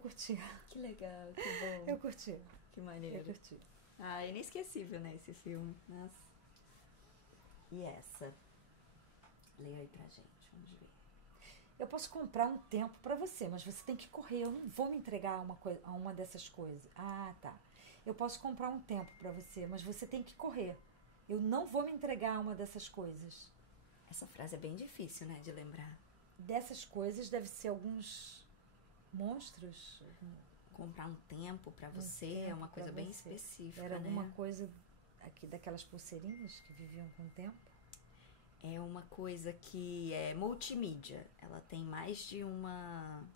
curti. Que legal, que bom. Eu curti. Que maneiro. Eu curti. Ah, é inesquecível, né, esse filme. Nossa. E essa? Leia aí pra gente, vamos ver. eu posso comprar um tempo para você, mas você tem que correr. Eu não vou me entregar a uma dessas coisas. Ah, tá. Eu posso comprar um tempo para você, mas você tem que correr. Eu não vou me entregar a uma dessas coisas. Essa frase é bem difícil, né, de lembrar. Dessas coisas deve ser alguns monstros. Comprar um tempo pra você é uma coisa bem específica, Era né? alguma coisa aqui daquelas pulseirinhas que viviam com o tempo? É uma coisa que é multimídia. Ela tem mais de uma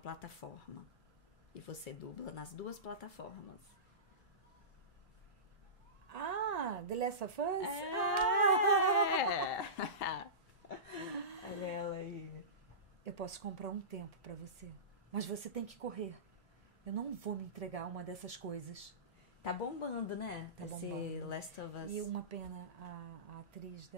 plataforma. E você dubla nas duas plataformas. Ah, The Last of Us? Olha ela aí. Eu posso comprar um tempo pra você, mas você tem que correr. Eu não vou me entregar a uma dessas coisas. Tá bombando, né? Tá Esse bombando. Last of Us. E uma pena, a atriz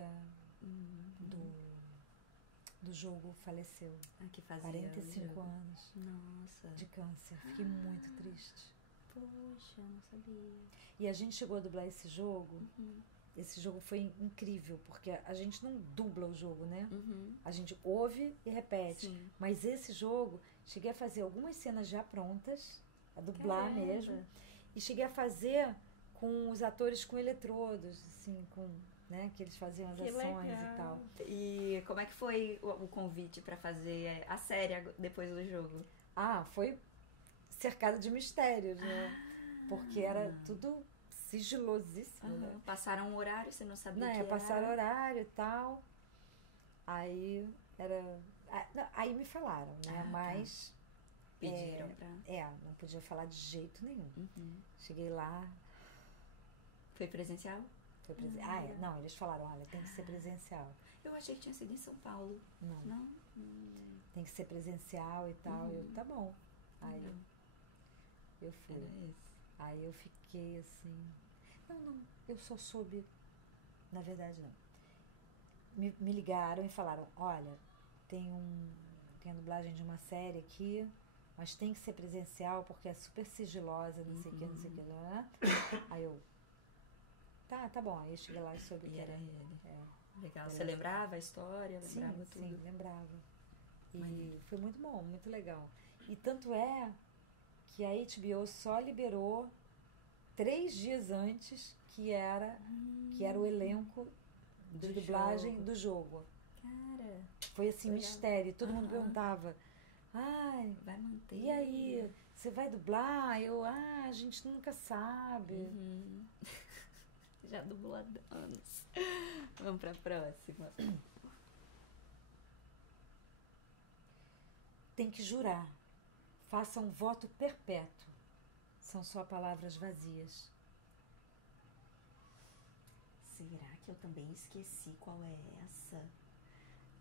do jogo faleceu. A que fazia 45 anos Nossa. de câncer. Fiquei muito triste. Poxa, não sabia. E a gente chegou a dublar esse jogo. Esse jogo foi incrível, porque a gente não dubla o jogo, né? A gente ouve e repete. Sim. Mas esse jogo, cheguei a fazer algumas cenas já prontas, a dublar mesmo. E cheguei a fazer com os atores com eletrodos, assim, né, que eles faziam as ações e tal. E como é que foi o convite pra fazer a série depois do jogo? Ah, foi cercado de mistérios, né? Porque era tudo sigilosíssimo, né? Passaram um horário, você não sabia Não, o que passaram era? horário e tal. Aí aí me falaram, né? Mas pediram pra... não podia falar de jeito nenhum. Cheguei lá. Foi presencial? Foi não, eles falaram, olha, tem que ser presencial. Eu achei que tinha sido em São Paulo. Não? Tem que ser presencial e tal. Eu, tá bom. Aí eu fui. Era esse. Aí eu fiquei assim... Não, eu só soube... Na verdade, não. Me ligaram e falaram, olha, tem a dublagem de uma série aqui, mas tem que ser presencial porque é super sigilosa, não sei o que, não sei o que. Né? Aí eu... Tá bom. Aí eu cheguei lá e soube que era ele. Legal. Você Beleza. lembrava a história? Lembrava tudo? Sim, lembrava. E foi muito bom, muito legal. E tanto é que a HBO só liberou 3 dias antes que era o elenco de dublagem do jogo. Cara, foi assim, mistério. Todo mundo perguntava, ai, vai manter. E aí, você vai dublar? A gente nunca sabe. Já dublou há anos. Vamos pra próxima. Tem que jurar. Faça um voto perpétuo. São só palavras vazias. Será que eu também esqueci qual é essa?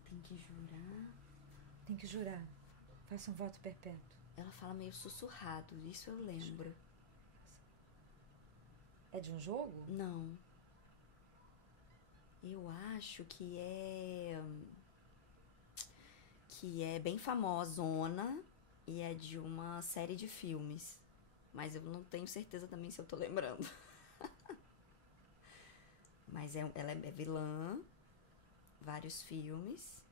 Tem que jurar. Tem que jurar. Faça um voto perpétuo. Ela fala meio sussurrado, isso eu lembro. É de um jogo? Não. Eu acho que é bem famosona e é de uma série de filmes. Mas eu não tenho certeza também se eu tô lembrando. Mas ela é vilã, vários filmes.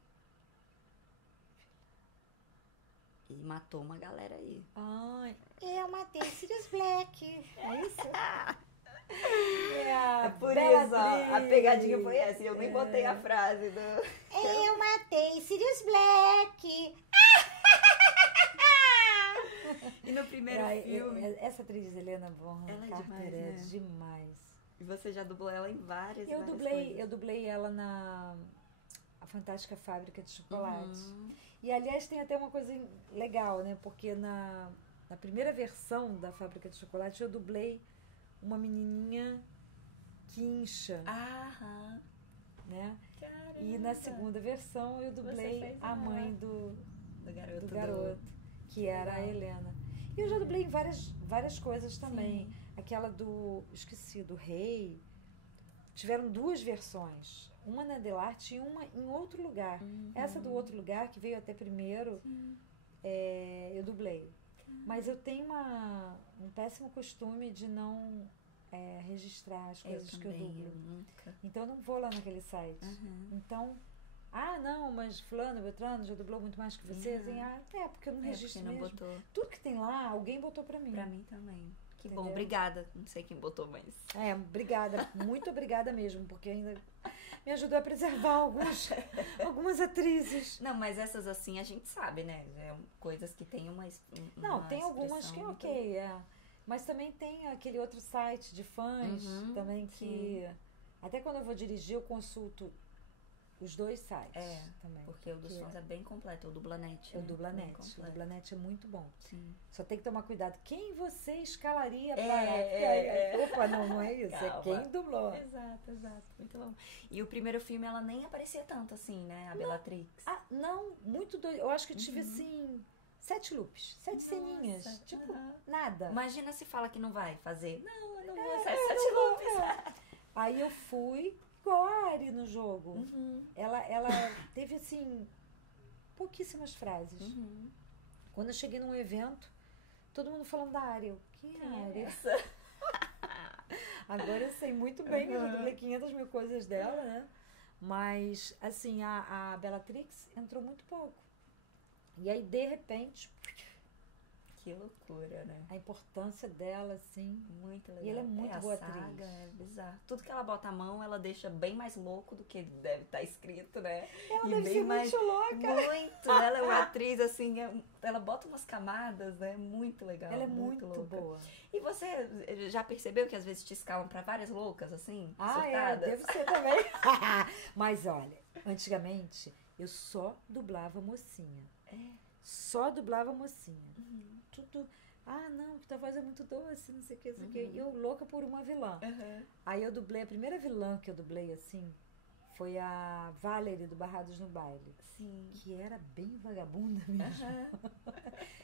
E matou uma galera aí. Ai, eu matei Sirius Black. É isso? Por isso, a pegadinha foi essa. E eu nem botei a frase do... Eu matei Sirius Black. E no primeiro filme... Essa atriz, Helena Bonham Carter, é demais. E você já dublou ela em várias coisas. Eu dublei ela na A Fantástica Fábrica de Chocolate. E, aliás, tem até uma coisa legal, né? Porque na primeira versão da Fábrica de Chocolate, eu dublei uma menininha que incha. Né? Caramba. E na segunda versão, eu dublei a mãe do garoto, que era a Helena. E eu já dublei em várias coisas também. Sim. Aquela esqueci, do Rei. Tiveram 2 versões. Uma na Delarte e uma em outro lugar. Essa do outro lugar, que veio até primeiro, eu dublei. Mas eu tenho um péssimo costume de não registrar as coisas que eu dublo. Nunca. Então eu não vou lá naquele site. Então Ah, não, mas fulano, Beltrano já dublou muito mais que você. Assim, porque eu não registro não mesmo. botou. Tudo que tem lá, alguém botou pra mim. Pra mim também. Que Entendeu? bom, obrigada. Não sei quem botou, mas... Obrigada. Muito obrigada mesmo, porque ainda me ajudou a preservar algumas atrizes. Não, mas essas assim a gente sabe, né? Coisas que tem uma Não, tem algumas que muito... ok, Mas também tem aquele outro site de fãs também que... Até quando eu vou dirigir, eu consulto os dois sites também. Porque o dos fãs é bem completo, o Dublanet. O Dublanet. O Dublanet é muito bom. Sim. Só tem que tomar cuidado. Quem você escalaria para... Opa, não é isso. Calma. É quem dublou. Exato. Muito bom. E o primeiro filme, ela nem aparecia tanto assim, né? A Bellatrix. Não. Muito doido. Eu acho que eu tive, assim... 7 loops. 7 ceninhas. Tipo, nada. Imagina se fala que não vai fazer. Não, eu não vou fazer 7 loops. Aí eu fui... Igual a Ari no jogo. Ela teve, assim, pouquíssimas frases. Quando eu cheguei num evento, todo mundo falando da Ari. Eu, quem é a Ari? Essa? Agora eu sei muito bem que eu já dublei 500 mil coisas dela, né? Mas, assim, a Bellatrix entrou muito pouco. E aí, de repente... Que loucura, né? A importância dela, assim... Muito legal. E ela é muito boa saga, atriz. É bizarro. Tudo que ela bota a mão, ela deixa bem mais louco do que deve estar escrito, né? Ela e deve bem ser mais muito louca. Muito! Ela é uma atriz, assim, ela bota umas camadas, né? Muito legal. Ela é muito louca. boa. E você já percebeu que às vezes te escalam pra várias loucas, assim? Surtadas? Deve ser também. Mas olha, antigamente eu só dublava mocinha. Só dublava mocinha. Tudo... não, tua voz é muito doce, não sei o que, não sei o que. E eu louca por uma vilã. Aí eu dublei, a primeira vilã que eu dublei, assim, foi a Valerie do Barrados no Baile. Sim. Que era bem vagabunda mesmo.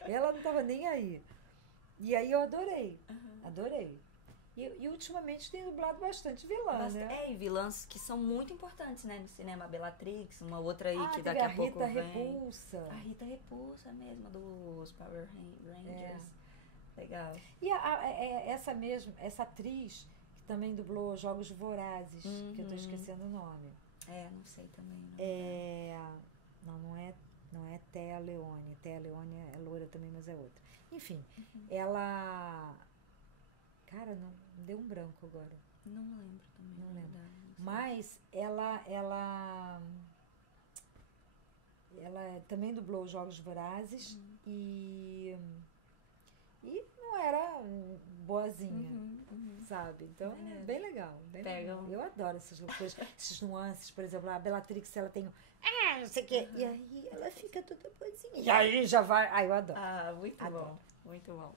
Ela não tava nem aí. E aí eu adorei. Adorei. E ultimamente tenho dublado bastante vilã, né? E vilãs que são muito importantes, né? No cinema, a Bellatrix, uma outra aí que daqui a a pouco Rita vem. Repulsa. A Rita Repulsa mesmo, dos Power Rangers. Legal. E essa atriz que também dublou Jogos Vorazes, que eu tô esquecendo o nome. Não sei também. Não é Thea Leone. Thea Leone é loira também, mas é outra. Enfim, ela... Cara, não deu um branco agora. Não lembro também. Não lembro. Mas ela também dublou Jogos Vorazes e não era boazinha, sabe? Então, bem legal. Legal. Eu adoro essas loucuras, esses nuances. Por exemplo, a Bellatrix, ela tem não sei o quê. E aí ela fica toda boazinha. E aí já vai... eu adoro. Muito adoro. Bom. Muito bom.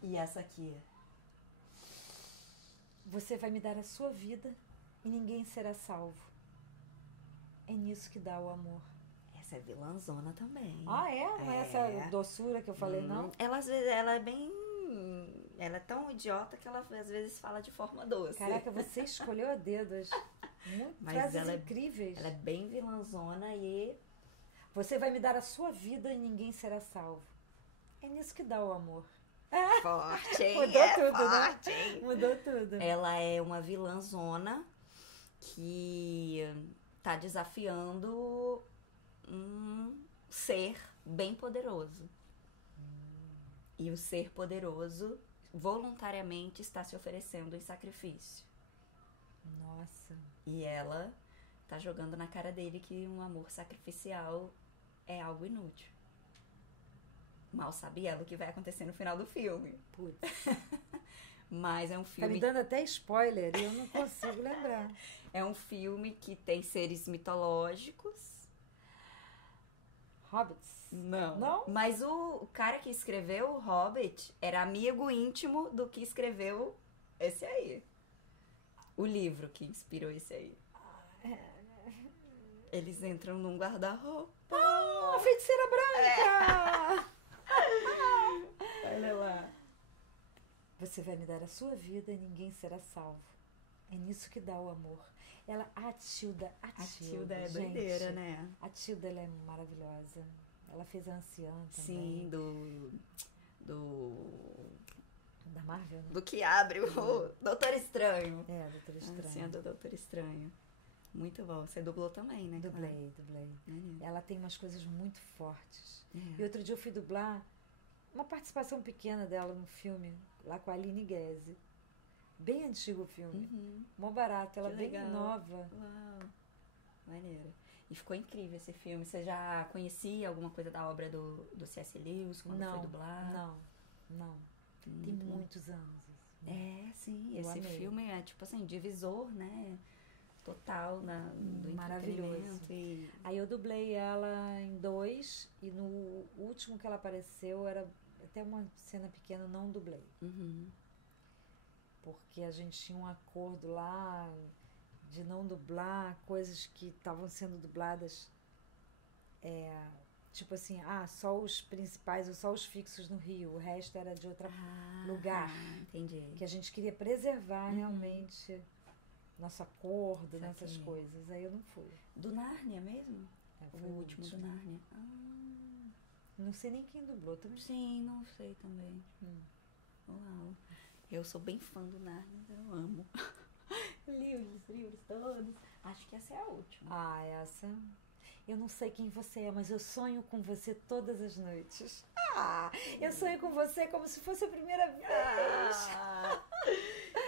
E essa aqui? Você vai me dar a sua vida e ninguém será salvo. É nisso que dá o amor. Essa é vilãzona também. Não é essa doçura que eu falei, não? Ela, às vezes, ela é bem... Ela é tão idiota que ela, às vezes, fala de forma doce. Caraca, você escolheu a dedos. Frases incríveis. Ela é bem vilãzona e... Você vai me dar a sua vida e ninguém será salvo. É nisso que dá o amor. Forte, hein? Mudou tudo, forte, né? Hein? Mudou tudo. Ela é uma vilãzona que tá desafiando um ser bem poderoso. E o ser poderoso voluntariamente está se oferecendo em sacrifício. Nossa. E ela tá jogando na cara dele que um amor sacrificial é algo inútil. Mal sabe ela o que vai acontecer no final do filme. Putz. Mas é um filme... Tá me dando até spoiler e eu não consigo lembrar. É um filme que tem seres mitológicos. Hobbits? Não? Mas o cara que escreveu o Hobbit era amigo íntimo do que escreveu esse aí. O livro que inspirou esse aí. Eles entram num guarda-roupa. A feiticeira branca! Olha lá. Você vai me dar a sua vida e ninguém será salvo. É nisso que dá o amor. A Tilda é gente, doideira, né? A Tilda, ela é maravilhosa. Ela fez a anciã também. Sim, da Marvel, né? Do que abre o Doutor Estranho. Doutor Estranho. A anciã do Doutor Estranho. Muito bom. Você dublou também, né? Dublei. Ela tem umas coisas muito fortes. E outro dia eu fui dublar uma participação pequena dela no filme, lá com a Aline Guese. Bem antigo o filme. Mó barato, ela bem nova. Uau, maneiro. E ficou incrível esse filme. Você já conhecia alguma coisa da obra do C.S. Lewis quando foi dublar? Não. Tem muitos anos. Sim. Eu esse amei. filme é tipo assim, divisor, né? Total do maravilhoso. Aí eu dublei ela em 2 e no último que ela apareceu era até uma cena pequena, não dublei. Porque a gente tinha um acordo lá de não dublar coisas que estavam sendo dubladas, tipo assim, só os principais ou só os fixos no Rio, o resto era de outro lugar. Entendi. Que a gente queria preservar realmente nosso acordo nessas coisas. Aí eu não fui. Do Nárnia mesmo? Foi o último do Nárnia. Não sei nem quem dublou também. Sim, não sei também. Uau. Eu sou bem fã do Nárnia, eu amo. livros todos. Acho que essa é a última. Essa... Eu não sei quem você é, mas eu sonho com você todas as noites. Eu sonho com você como se fosse a primeira vez.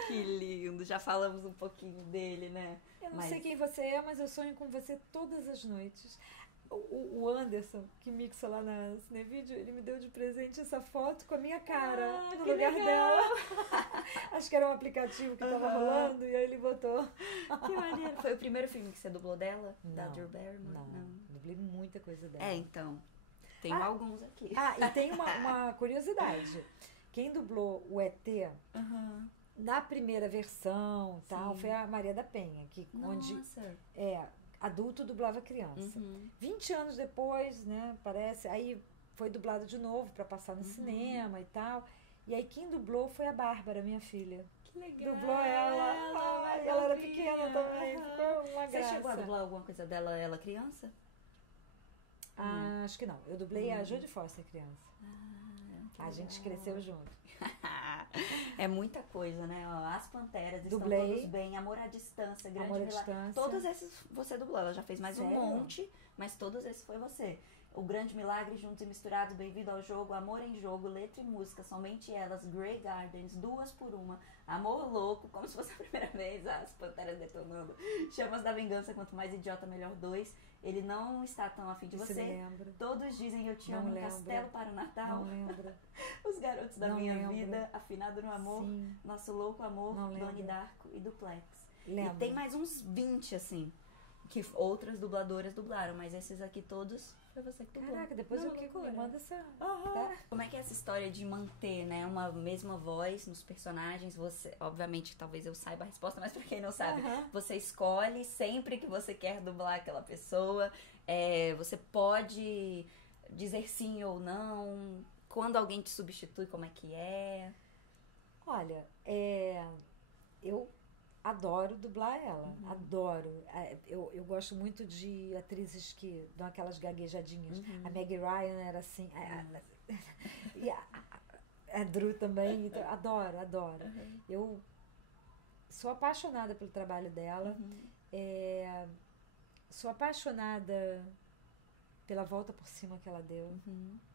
Que lindo. Já falamos um pouquinho dele, né? Eu não sei quem você é, mas eu sonho com você todas as noites. O Anderson, que mixa lá na Cinevídeo, ele me deu de presente essa foto com a minha cara no lugar dela. Acho que era um aplicativo que tava rolando e aí ele botou. Que maneiro. Foi o primeiro filme que você dublou dela? Da Drew Barrymore? Não. Dublei muita coisa dela. Então. Tenho alguns aqui. E tem uma curiosidade. Quem dublou o ET na primeira versão tal, foi a Maria da Penha, onde adulto dublava criança. 20 anos depois, né, parece, aí foi dublado de novo para passar no cinema e tal. E aí quem dublou foi a Bárbara, minha filha. Que legal. Dublou ela. Ela era pequena também. Ficou uma graça. Você chegou a dublar alguma coisa dela, ela criança? Acho que não. Eu dublei a Jodie Foster criança. A gente cresceu junto. É muita coisa, né? As Panteras Dublei. Estão Todos Bem, Amor à Distância, Grande Amor à Vila... Distância. Todos esses você dublou. Ela já fez mais Sério? um monte, mas todos esses foi você. O Grande Milagre, Juntos e Misturados, Bem-vindo ao Jogo, Amor em Jogo, Letra e Música, Somente Elas, Grey Gardens, Duas por Uma, Amor Louco, Como se fosse a primeira vez, As Panteras Detonando, Chamas da Vingança, Quanto Mais Idiota, Melhor 2, Ele Não Está Tão Afim de Você, Todos Dizem Eu Te Amo, Castelo para o Natal, Não lembro. Os Garotos da Não Minha lembro. Vida, Afinado no Amor, Sim. Nosso Louco Amor, Não lembro. Donnie Darko e Duplex. Lembro. E tem mais uns 20, assim, que outras dubladoras dublaram, mas esses aqui todos foi você que dublou. Caraca, depois eu me manda essa... Tá? Como é que é essa história de manter, né, uma mesma voz nos personagens? Você, obviamente, talvez eu saiba a resposta, mas pra quem não sabe, você escolhe sempre que você quer dublar aquela pessoa. Você pode dizer sim ou não. Quando alguém te substitui, como é que é? Olha, eu adoro dublar ela, adoro. Eu gosto muito de atrizes que dão aquelas gaguejadinhas. A Meg Ryan era assim, e a Drew também, então, adoro. Eu sou apaixonada pelo trabalho dela, sou apaixonada pela volta por cima que ela deu,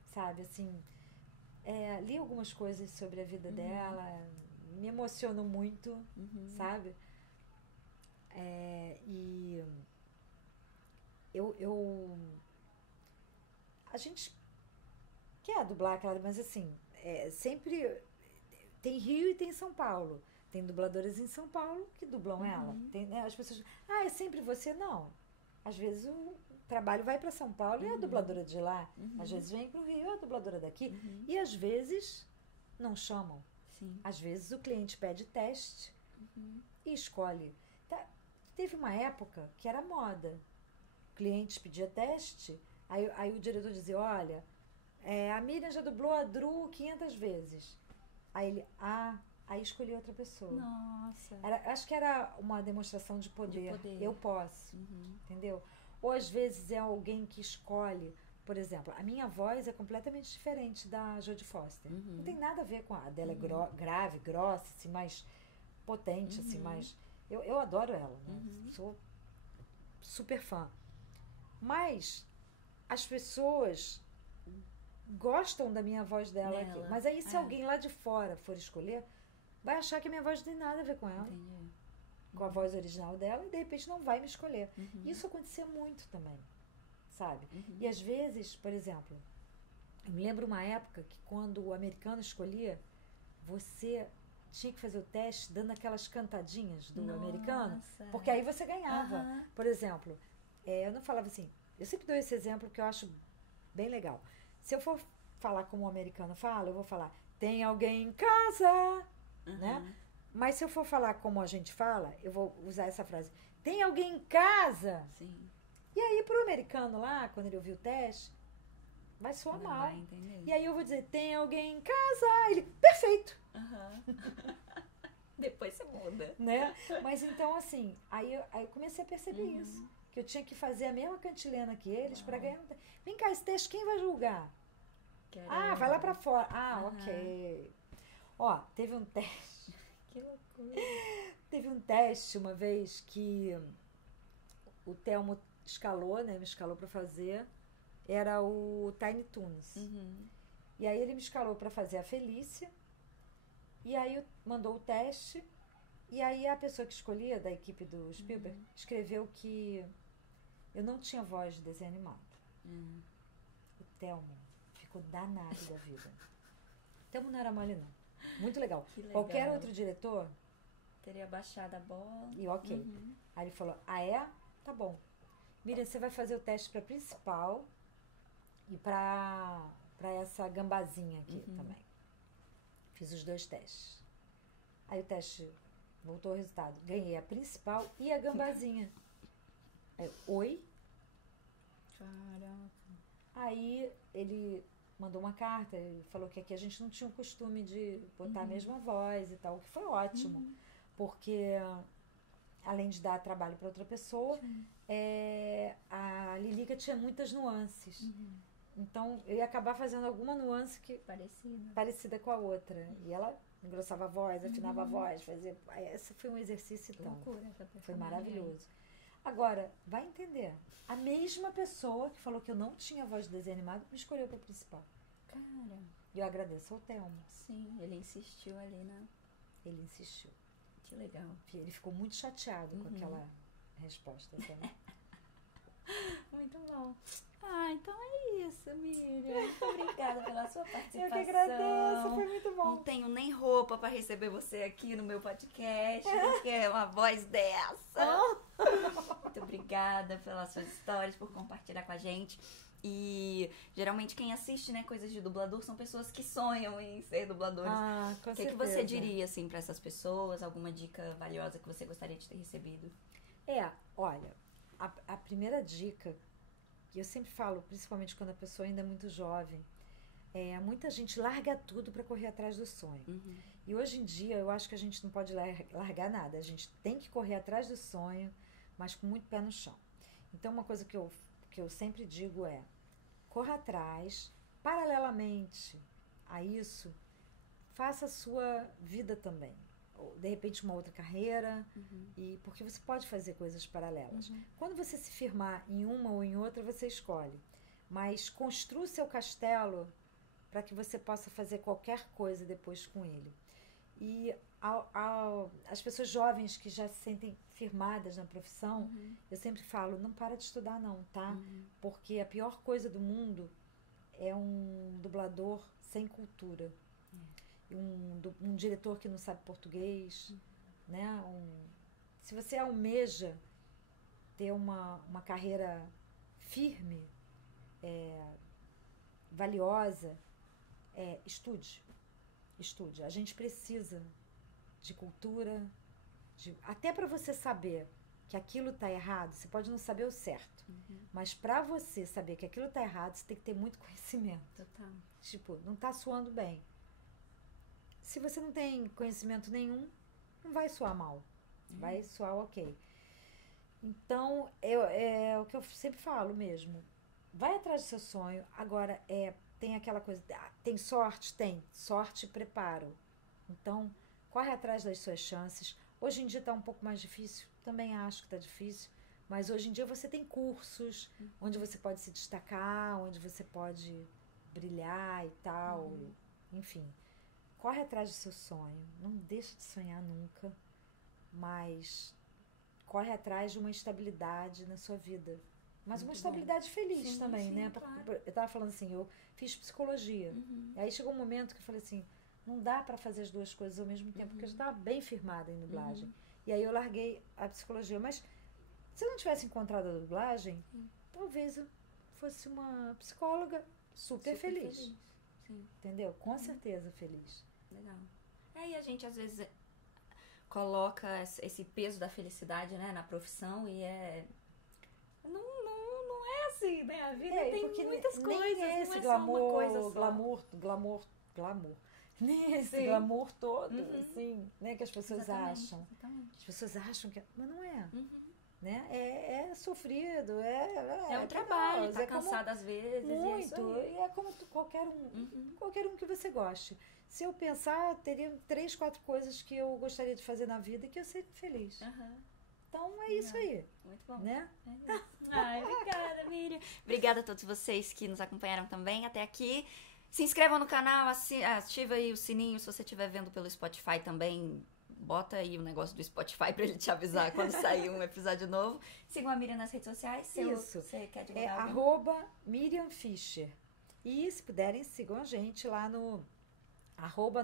sabe, assim, li algumas coisas sobre a vida dela, me emociono muito, sabe? E a gente quer dublar, claro, mas assim, sempre tem Rio e tem São Paulo. Tem dubladoras em São Paulo que dublam ela. Tem, né, as pessoas, é sempre você? Não. Às vezes o trabalho vai para São Paulo e é a dubladora de lá. Às vezes vem para o Rio e é a dubladora daqui. E às vezes não chamam. Sim. Às vezes o cliente pede teste e escolhe. Teve uma época que era moda. O cliente pedia teste, aí o diretor dizia, olha, a Miriam já dublou a Drew 500 vezes. Aí ele, aí escolhi outra pessoa. Nossa. Acho que era uma demonstração de poder. Eu posso, entendeu? Ou às vezes é alguém que escolhe. Por exemplo, a minha voz é completamente diferente da Jodie Foster. Não tem nada a ver com a dela. É grave, grossa, assim, mais potente, assim, mais... Eu adoro ela, né? Sou super fã. Mas as pessoas gostam da minha voz dela aqui. Mas aí se alguém lá de fora for escolher, vai achar que a minha voz não tem nada a ver com ela. Entendi. Com a voz original dela, e de repente não vai me escolher. Isso acontecia muito também, sabe? E às vezes, por exemplo, eu me lembro uma época que quando o americano escolhia, você tinha que fazer o teste dando aquelas cantadinhas do americano, porque aí você ganhava. Por exemplo, eu não falava assim, eu sempre dou esse exemplo que eu acho bem legal. Se eu for falar como o americano fala, eu vou falar, tem alguém em casa, né? Mas se eu for falar como a gente fala, eu vou usar essa frase, tem alguém em casa? Sim. E aí pro americano lá, quando ele ouvir o teste, vai soar Não mal. vai entender. E aí eu vou dizer, tem alguém em casa? Ele, perfeito! Depois você muda. Né? Mas então, assim, aí eu comecei a perceber isso. Que eu tinha que fazer a mesma cantilena que eles para ganhar. Vem cá, esse teste quem vai julgar? Ah, vai lá pra fora. Ah, ok. Ó, teve um teste. Que loucura. Teve um teste uma vez que o Telmo escalou, né? Me escalou pra fazer. Era o Tiny Toons. E aí ele me escalou pra fazer a Felícia. E aí mandou o teste. E aí a pessoa que escolhia, da equipe do Spielberg, escreveu que eu não tinha voz de desenho animado. O Telmo ficou danado da vida. O Telmo não era mole, não. Muito legal. Qualquer outro diretor teria baixado a bola. E ok. Aí ele falou, tá bom. Miriam, você vai fazer o teste pra principal e pra essa gambazinha aqui também. Fiz os 2 testes. Aí o teste voltou o resultado. Ganhei a principal e a gambazinha. Oi? Caraca. Aí ele mandou uma carta, ele falou que aqui a gente não tinha o costume de botar a mesma voz e tal, o que foi ótimo, porque além de dar trabalho para outra pessoa, a Lilica tinha muitas nuances. Então eu ia acabar fazendo alguma nuance que parecida com a outra. E ela engrossava a voz, afinava a voz, fazia. Esse foi um exercício então. Foi maravilhoso. Agora, vai entender. A mesma pessoa que falou que eu não tinha voz de desenho animado me escolheu para principal. Cara. E eu agradeço ao Telmo. Sim, ele insistiu ali, né? Ele insistiu. Que legal. Ele ficou muito chateado com aquela resposta, sabe? Muito bom. Então é isso, Miriam. Muito obrigada pela sua participação. Eu que agradeço, foi muito bom. Não tenho nem roupa para receber você aqui no meu podcast, porque é uma voz dessa. Muito obrigada pelas suas histórias, por compartilhar com a gente. E geralmente quem assiste, né, coisas de dublador são pessoas que sonham em ser dubladores. Com o que você diria, assim, para essas pessoas? Alguma dica valiosa que você gostaria de ter recebido? Olha, a primeira dica, que eu sempre falo, principalmente quando a pessoa ainda é muito jovem, muita gente larga tudo para correr atrás do sonho. E hoje em dia eu acho que a gente não pode largar nada. A gente tem que correr atrás do sonho, mas com muito pé no chão. Então uma coisa que eu sempre digo corra atrás, paralelamente a isso, faça a sua vida também. Ou, de repente, uma outra carreira, porque você pode fazer coisas paralelas. Quando você se firmar em uma ou em outra, você escolhe. Mas construa o seu castelo para que você possa fazer qualquer coisa depois com ele. E as pessoas jovens que já se sentem firmadas na profissão, eu sempre falo, não para de estudar não, tá? Porque a pior coisa do mundo é um dublador sem cultura. Um diretor que não sabe português, né? Se você almeja ter uma carreira firme, valiosa, estude. A gente precisa de cultura, até para você saber que aquilo está errado, você pode não saber o certo, mas para você saber que aquilo está errado, você tem que ter muito conhecimento. Total. Tipo, não está soando bem. Se você não tem conhecimento nenhum, não vai soar mal. Vai soar ok. Então, é o que eu sempre falo mesmo. Vai atrás do seu sonho. Agora, tem aquela coisa... Tem sorte? Tem. Sorte e preparo. Então, corre atrás das suas chances. Hoje em dia está um pouco mais difícil. Também acho que está difícil. Mas hoje em dia você tem cursos onde você pode se destacar, onde você pode brilhar e tal. Enfim, corre atrás do seu sonho. Não deixa de sonhar nunca, mas corre atrás de uma estabilidade na sua vida. Mas uma estabilidade feliz também, né? Claro. Eu tava falando assim, eu fiz psicologia. Aí chegou um momento que eu falei assim, não dá para fazer as duas coisas ao mesmo tempo, porque eu já estava bem firmada em dublagem. E aí eu larguei a psicologia. Mas se eu não tivesse encontrado a dublagem, talvez eu fosse uma psicóloga super feliz. Sim. Entendeu? Com certeza feliz. Legal. E a gente às vezes coloca esse peso da felicidade, né, na profissão e não é assim, né? A vida tem muitas coisas, nem esse não é glamour, só uma coisa só. glamour. Nem esse glamour todo, assim, né, que as pessoas acham. Exatamente. As pessoas acham que... Mas não é. Né? É sofrido, é um trabalho, tá cansado às vezes. Muito, e é como qualquer um que você goste. Se eu pensar, teria 3, 4 coisas que eu gostaria de fazer na vida e que eu seria feliz. Então é isso aí. Muito bom. Né? É isso. Obrigada, Miriam. Obrigada a todos vocês que nos acompanharam também até aqui. Se inscrevam no canal, ativa aí o sininho. Se você estiver vendo pelo Spotify também, bota aí o negócio do Spotify pra ele te avisar quando sair um episódio novo. Sigam a Miriam nas redes sociais. Isso. Você quer divulgar @Miriam Fischer. E se puderem, sigam a gente lá no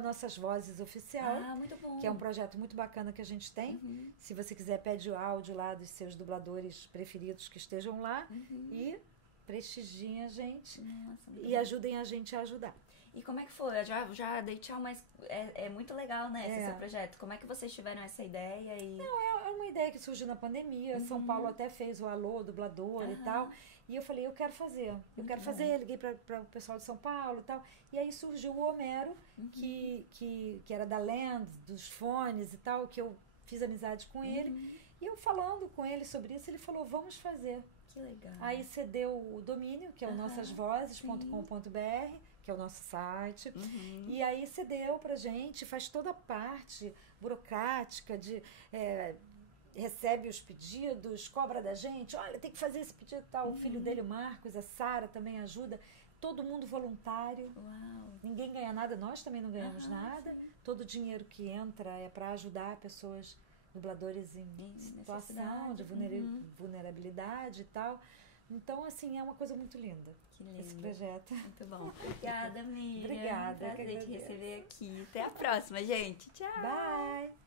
@Nossas Vozes Oficial, muito bom. Que é um projeto muito bacana que a gente tem. Se você quiser, pede o áudio lá dos seus dubladores preferidos que estejam lá e prestigiem a gente. Nossa, e ajudem a gente a ajudar. E como é que foi? Eu já dei tchau, mas é muito legal, né, esse seu projeto. Como é que vocês tiveram essa ideia? Não, é uma ideia que surgiu na pandemia. São Paulo até fez o Alô Dublador e tal. E eu falei, eu quero fazer. Liguei para o pessoal de São Paulo e tal. E aí surgiu o Homero, que era da Land, dos fones e tal, que eu fiz amizade com ele. E eu falando com ele sobre isso, ele falou, vamos fazer. Que legal. Aí cedeu o domínio, que é o nossasvozes.com.br, que é o nosso site. E aí cedeu pra gente, faz toda a parte burocrática de... recebe os pedidos, cobra da gente, olha, tem que fazer esse pedido e tal. O filho dele, o Marcos, a Sara também ajuda. Todo mundo voluntário. Uau. Ninguém ganha nada, nós também não ganhamos nada. Todo o dinheiro que entra é para ajudar pessoas, dubladores em situação de vulnerabilidade e tal. Então, assim, é uma coisa muito linda. Que lindo. Esse projeto. Muito bom. Obrigada, Miriam. Obrigada. Prazer te receber aqui. Até a próxima, gente. Tchau. Bye.